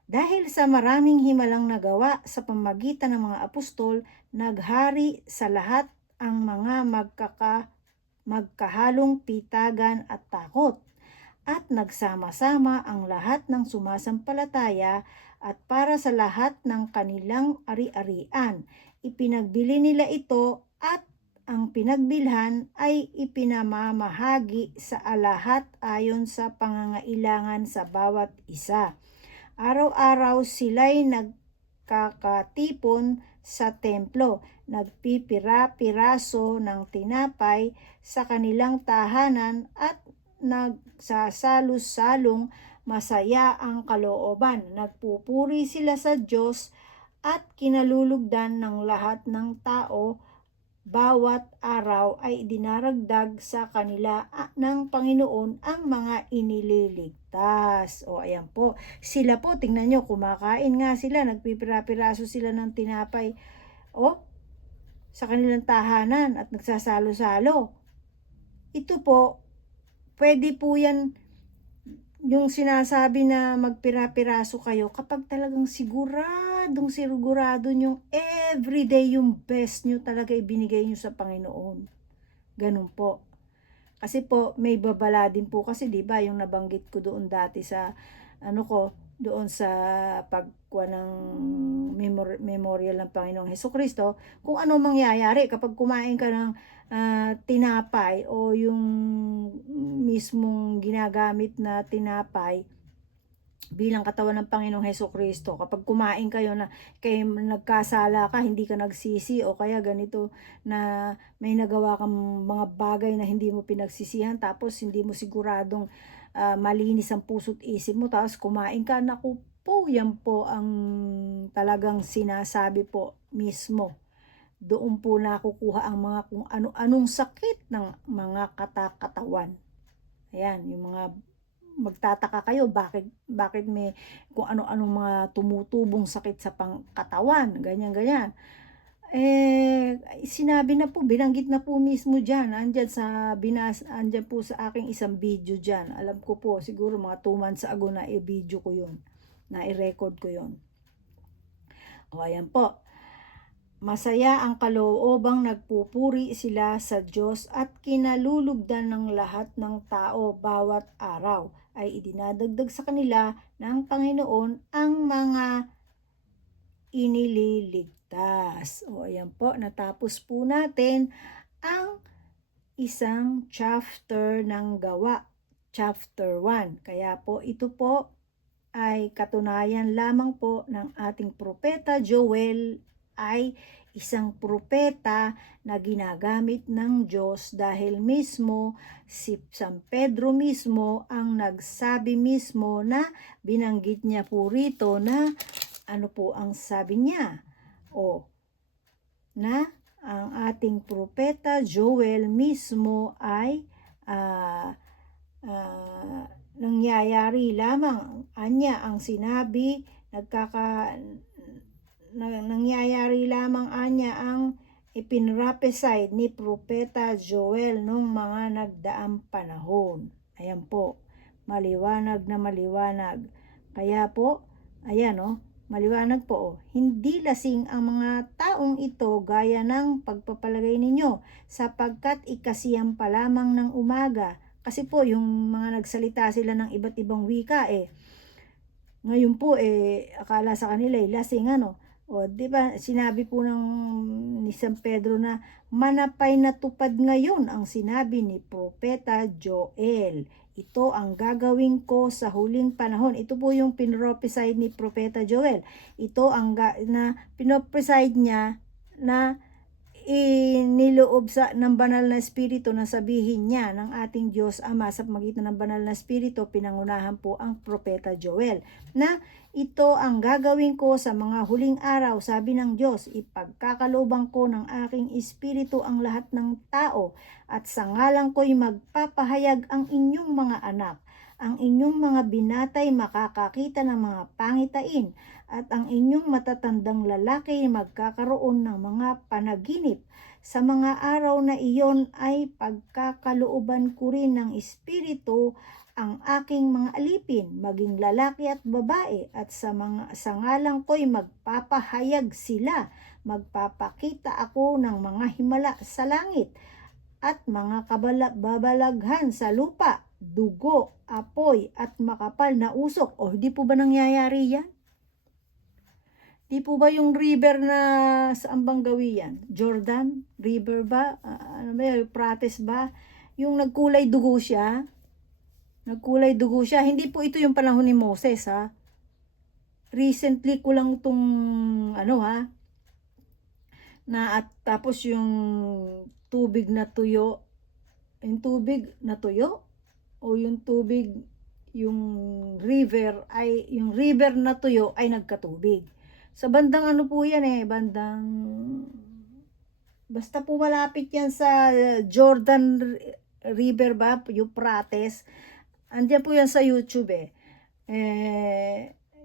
Dahil sa maraming himalang nagawa sa pamagitan ng mga apostol, naghari sa lahat ang mga magkahalong pitagan at takot. At nagsama-sama ang lahat ng sumasampalataya at para sa lahat ng kanilang ari-arian. Ipinagbili nila ito at ang pinagbilhan ay ipinamamahagi sa lahat ayon sa pangangailangan sa bawat isa. Araw-araw sila'y nagkakatipon sa templo, nagpipira-piraso ng tinapay sa kanilang tahanan at nagsasalos-salong masaya ang kalooban. Nagpupuri sila sa Diyos at kinalulugdan ng lahat ng tao. Bawat araw ay dinaragdag sa kanila ng Panginoon ang mga inililigtas. O ayan po, sila po, tingnan nyo, kumakain nga sila, nagpipira-piraso sila ng tinapay sa kanilang tahanan at nagsasalo-salo. Ito po, pwede po yan yung sinasabi na magpira-piraso kayo kapag talagang sigurado yung everyday yung best nyo talaga ibinigay nyo sa Panginoon. Ganun po. Kasi po may babala din po kasi 'di ba yung nabanggit ko doon dati sa doon sa pagkuha ng memorial ng Panginoong Hesukristo, kung ano mangyayari kapag kumain ka ng tinapay o yung mismong ginagamit na tinapay bilang katawan ng Panginoong Hesukristo. Kapag kumain kayo na nagkasala ka, hindi ka nagsisi o kaya ganito na may nagawa kang mga bagay na hindi mo pinagsisihan tapos hindi mo siguradong malinis ang puso't isip mo tapos kumain ka, naku po, yan po ang talagang sinasabi po mismo. Doon po nakukuha ang mga kung ano-anong sakit ng mga katawan. Ayan, yung mga magtataka kayo bakit may kung ano-anong mga tumutubong sakit sa pangkatawan, ganyan. Sinabi na po, binanggit na po mismo diyan, andyan po sa aking isang video diyan. Alam ko po, siguro mga 2 months ago na i-video ko 'yon, na i-record ko 'yon. O ayan po. Masaya ang kaloobang nagpupuri sila sa Diyos at kinalulugdan ng lahat ng tao bawat araw ay idinadagdag sa kanila ng Panginoon ang mga inililigtas. O ayan po, natapos po natin ang isang chapter ng Gawa, chapter 1. Kaya po ito po ay katunayan lamang po ng ating propeta Joel ay isang propeta na ginagamit ng Diyos dahil mismo si San Pedro mismo ang nagsabi mismo na binanggit niya po rito na ano po ang sabi niya na ang ating propeta Joel mismo ay nangyayari lamang ang sinabi nangyayari lamang ang ipinrophesy ni propeta Joel nung mga nagdaang panahon. Ayan po, maliwanag na maliwanag. Kaya po, ayan maliwanag po. Hindi lasing ang mga taong ito gaya ng pagpapalagay ninyo, sapagkat ikasiyam pa lamang ng umaga, Kasi po, yung mga nagsalita sila ng iba't ibang wika ngayon po akala sa kanila lasing ano. O, di ba, sinabi po ni San Pedro na manapay na tupad ngayon ang sinabi ni Propeta Joel. Ito ang gagawin ko sa huling panahon. Ito po yung pinrophesy ni Propeta Joel. Ito ang na pinrophesy niya na iniloob ng banal na espiritu na sabihin niya ng ating Diyos Ama sa pamagitan ng banal na espiritu. Pinangunahan po ang Propeta Joel na ito ang gagawin ko sa mga huling araw, sabi ng Diyos, ipagkakalooban ko ng aking espiritu ang lahat ng tao at sa ngalan ko'y magpapahayag ang inyong mga anak. Ang inyong mga binatay makakakita ng mga pangitain at ang inyong matatandang lalaki magkakaroon ng mga panaginip. Sa mga araw na iyon ay pagkakalooban ko rin ng espiritu ang aking mga alipin, maging lalaki at babae, at sa ngalan ko'y magpapahayag sila. Magpapakita ako ng mga himala sa langit at mga babalaghan sa lupa, dugo, apoy at makapal na usok. O, di po ba nangyayari yan? Di po ba yung river na saan bang gawi yan? Jordan River ba? Ano ba yun? Euphrates ba? Yung nagkulay dugo siya? Nagkulay dugo siya. Hindi po ito yung panahon ni Moses, ha? Recently ko lang itong at tapos yung tubig na tuyo. Yung tubig na tuyo? O yung tubig, yung river na tuyo ay nagkatubig. Sa bandang ano po yan basta po malapit yan sa Jordan River ba, Euphrates. Andiyan po yan sa YouTube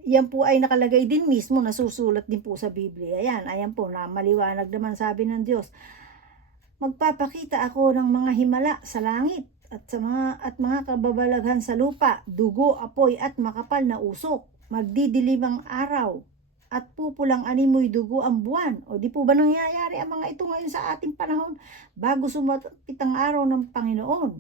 yan po ay nakalagay din mismo, nasusulat din po sa Biblia. Ayan po, na maliwanag naman sabi ng Diyos. Magpapakita ako ng mga himala sa langit at mga kababalaghan sa lupa, dugo, apoy at makapal na usok. Magdidilim ang araw at pupulang animoy dugo ang buwan. O, di po ba nangyayari ang mga ito ngayon sa ating panahon bago sumapit ang araw ng Panginoon?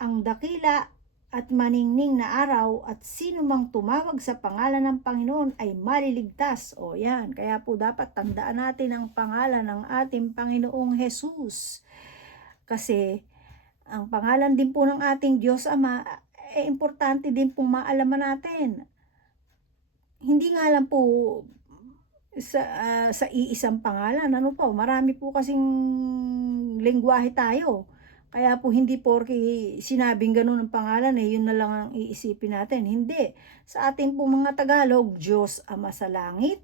Ang dakila at maningning na araw at sino mang tumawag sa pangalan ng Panginoon ay maliligtas. O yan, kaya po dapat tandaan natin ang pangalan ng ating Panginoong Jesus. Kasi ang pangalan din po ng ating Diyos Ama, importante din pong maalaman natin. Hindi nga lang po sa iisang pangalan. Ano po, marami po kasing lengguwahe tayo. Kaya po hindi porke sinabing ganun ang pangalan yun na lang ang iisipin natin. Hindi. Sa ating po mga Tagalog, Diyos Ama sa langit.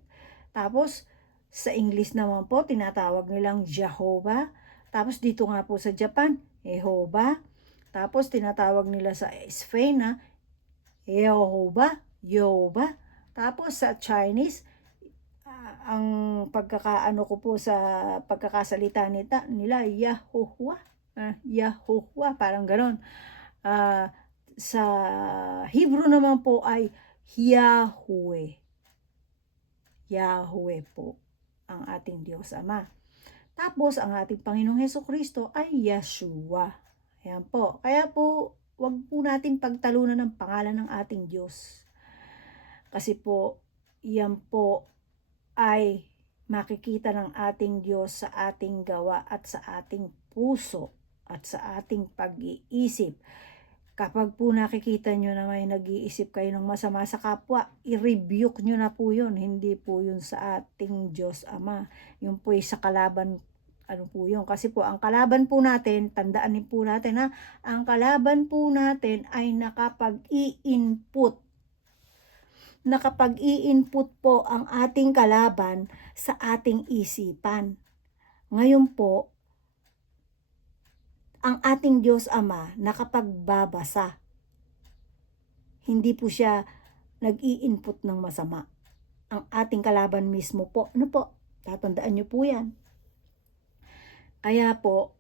Tapos sa English naman po, tinatawag nilang Jehovah. Tapos dito nga po sa Japan, Jehovah. Tapos tinatawag nila sa Spain na Jehovah. Tapos sa Chinese, ang pagkakaano ko po sa pagkakasalita nila, Yahuwah, parang ganon. Sa Hebrew naman po ay Yahweh. Yahweh po ang ating Diyos Ama. Tapos ang ating Panginoong Hesukristo ay Yeshua. Ayan po. Kaya po, wag po natin pagtalunan ng pangalan ng ating Diyos. Kasi po, yan po ay makikita ng ating Diyos sa ating gawa at sa ating puso at sa ating pag-iisip. Kapag po nakikita nyo na may nag-iisip kayo ng masama sa kapwa, i-rebuke nyo na po yun. Hindi po yun sa ating Diyos Ama. Yun po ay sa kalaban. Ano po yun? Kasi po ang kalaban po natin, tandaan din po natin ang kalaban po natin ay nakapag-i-input po ang ating kalaban sa ating isipan. Ngayon po, ang ating Diyos Ama nakapagbabasa. Hindi po siya nag-i-input ng masama. Ang ating kalaban mismo po. Ano po? Tatandaan niyo po yan. Kaya po,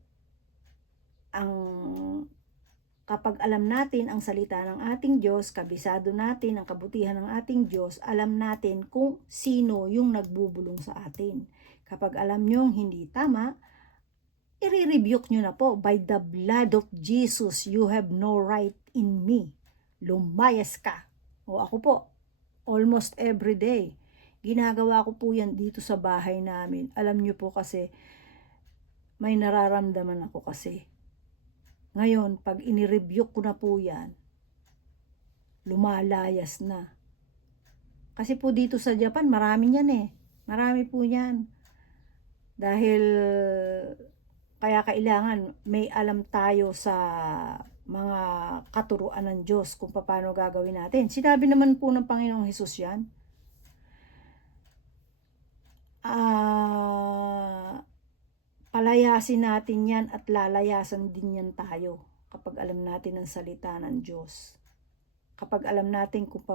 kapag alam natin ang salita ng ating Diyos, kabisado natin ang kabutihan ng ating Diyos, alam natin kung sino yung nagbubulong sa atin. Kapag alam nyong hindi tama, i-rebuke nyo na po. By the blood of Jesus, you have no right in me. Lumayas ka. O ako po, almost every day, ginagawa ko po yan dito sa bahay namin. Alam nyo po kasi, may nararamdaman ako kasi. Ngayon, pag inirebuke ko na po yan, lumalayas na. Kasi po dito sa Japan, marami yan eh. Marami po yan. Dahil, kaya kailangan may alam tayo sa mga katuruan ng Diyos kung paano gagawin natin. Sinabi naman po ng Panginoong Hesus yan. Palayasin natin yan at lalayasan din yan tayo kapag alam natin ang salita ng Diyos. Kapag alam natin kung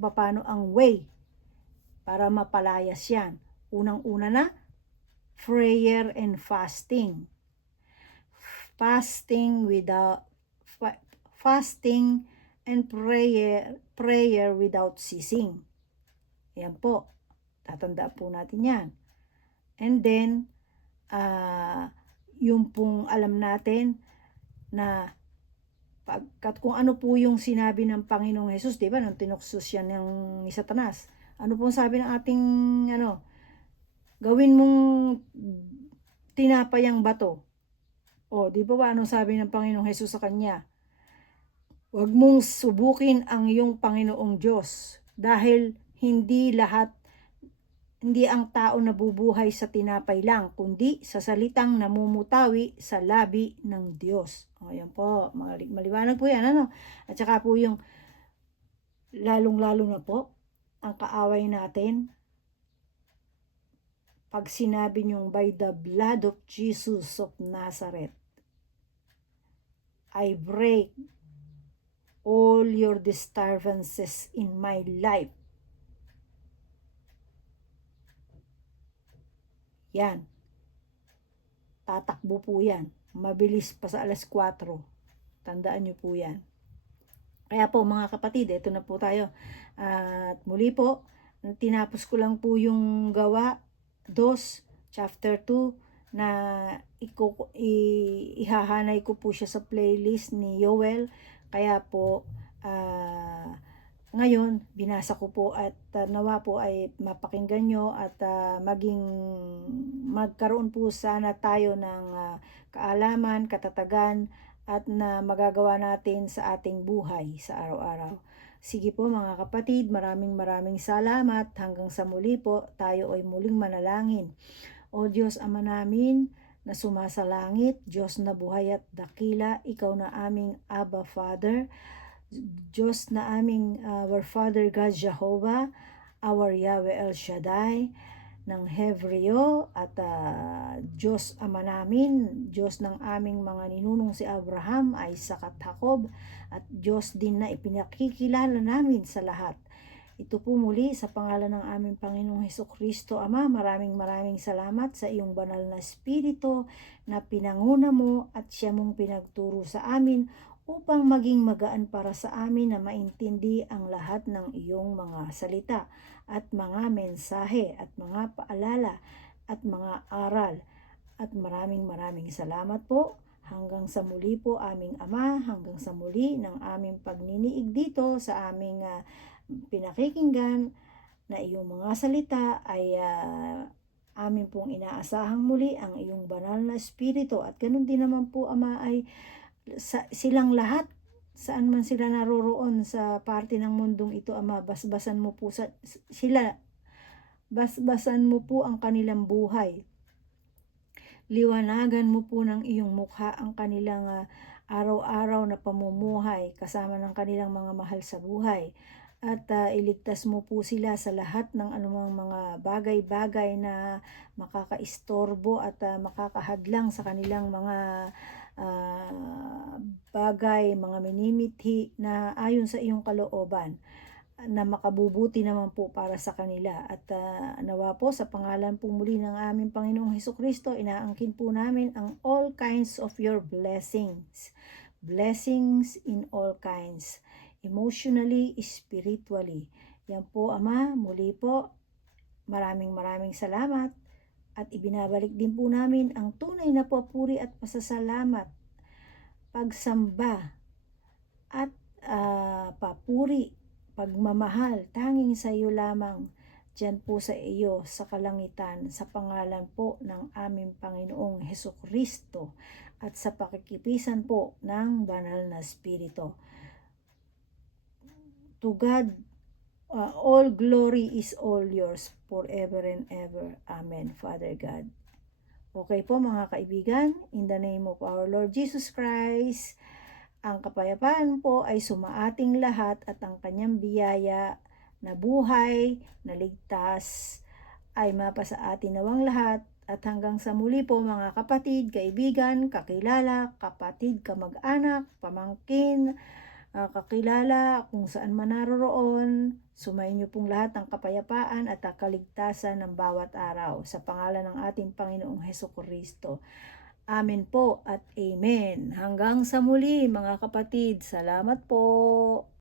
paano ang way para mapalayas yan. Unang-una na, prayer and fasting. Fasting and prayer without ceasing. Yan po. Tatandaan po natin yan. And then, yung pong alam natin na kung ano po yung sinabi ng Panginoong Hesus, di ba, nung tinuksos yan ni Satanas. Ano pong sabi ng ating, gawin mong tinapay ang bato. O, di ba anong sabi ng Panginoong Hesus sa kanya? Huwag mong subukin ang iyong Panginoong Diyos dahil hindi ang tao nabubuhay sa tinapay lang, kundi sa salitang namumutawi sa labi ng Diyos. O, yan po, maliwanag po yan, At saka po yung, lalong-lalo na po, ang kaaway natin, pag sinabi niyong by the blood of Jesus of Nazareth, I break all your disturbances in my life. Yan. Tatakbo po yan. Mabilis pa sa alas 4. Tandaan nyo po yan. Kaya po mga kapatid, ito na po tayo. At muli po, tinapos ko lang po yung gawa 2, chapter 2, na ihahanay ko po siya sa playlist ni Yoel. Kaya po, ngayon, binasa ko po at nawa po ay mapakinggan nyo at magkaroon po sana tayo ng kaalaman, katatagan at na magagawa natin sa ating buhay sa araw-araw. Sige po mga kapatid, maraming salamat. Hanggang sa muli po, tayo ay muling manalangin. O Diyos Ama namin na sumasalangit, Diyos na buhay at dakila, Ikaw na aming Abba Father, Diyos na aming our Father God Jehovah, our Yahweh El Shaddai, ng Hebreo at Diyos Ama namin, Diyos ng aming mga ninunong si Abraham, Isaac at Jacob, at Diyos din na ipinakikilala namin sa lahat. Ito po muli sa pangalan ng aming Panginoong Hesukristo, Ama, maraming salamat sa iyong banal na Espiritu na pinanguna mo at siya mong pinagturo sa amin upang maging magaan para sa amin na maintindi ang lahat ng iyong mga salita at mga mensahe at mga paalala at mga aral. At maraming salamat po. Hanggang sa muli po aming Ama, hanggang sa muli ng aming pagniniig dito sa aming pinakikinggan na iyong mga salita ay amin pong inaasahang muli ang iyong banal na Espiritu. At ganun din naman po Ama ay silang lahat, saan man sila naroroon sa parte ng mundong ito, Ama, basbasan mo po basbasan mo po ang kanilang buhay. Liwanagan mo po ng iyong mukha ang kanilang araw-araw na pamumuhay kasama ng kanilang mga mahal sa buhay. At iligtas mo po sila sa lahat ng anumang mga bagay-bagay na makakaistorbo at makakahadlang sa kanilang mga bagay, mga minimithi na ayon sa iyong kalooban na makabubuti naman po para sa kanila. At nawa po sa pangalan po muli ng aming Panginoong Hesukristo, inaangkin po namin ang all kinds of your blessings. Blessings in all kinds. Emotionally, spiritually. Yan po Ama, muli po. Maraming salamat. At ibinabalik din po namin ang tunay na papuri at pasasalamat, pagsamba at papuri, pagmamahal, tanging sa iyo lamang, diyan po sa iyo sa kalangitan, sa pangalan po ng aming Panginoong Hesukristo at sa pakikipisan po ng banal na Espiritu. To God, all glory is all yours forever and ever. Amen, Father God. Okay po mga kaibigan, in the name of our Lord Jesus Christ, ang kapayapaan po ay sumaating lahat at ang kanyang biyaya na buhay, na ligtas, ay mapasa atin nawang lahat. At hanggang sa muli po mga kapatid, kaibigan, kakilala, kapatid, kamag-anak, pamangkin, kakilala, kung saan man naroroon, sumayin niyo pong lahat ng kapayapaan at kaligtasan ng bawat araw sa pangalan ng ating Panginoong Hesukristo. Amen po at amen. Hanggang sa muli mga kapatid. Salamat po.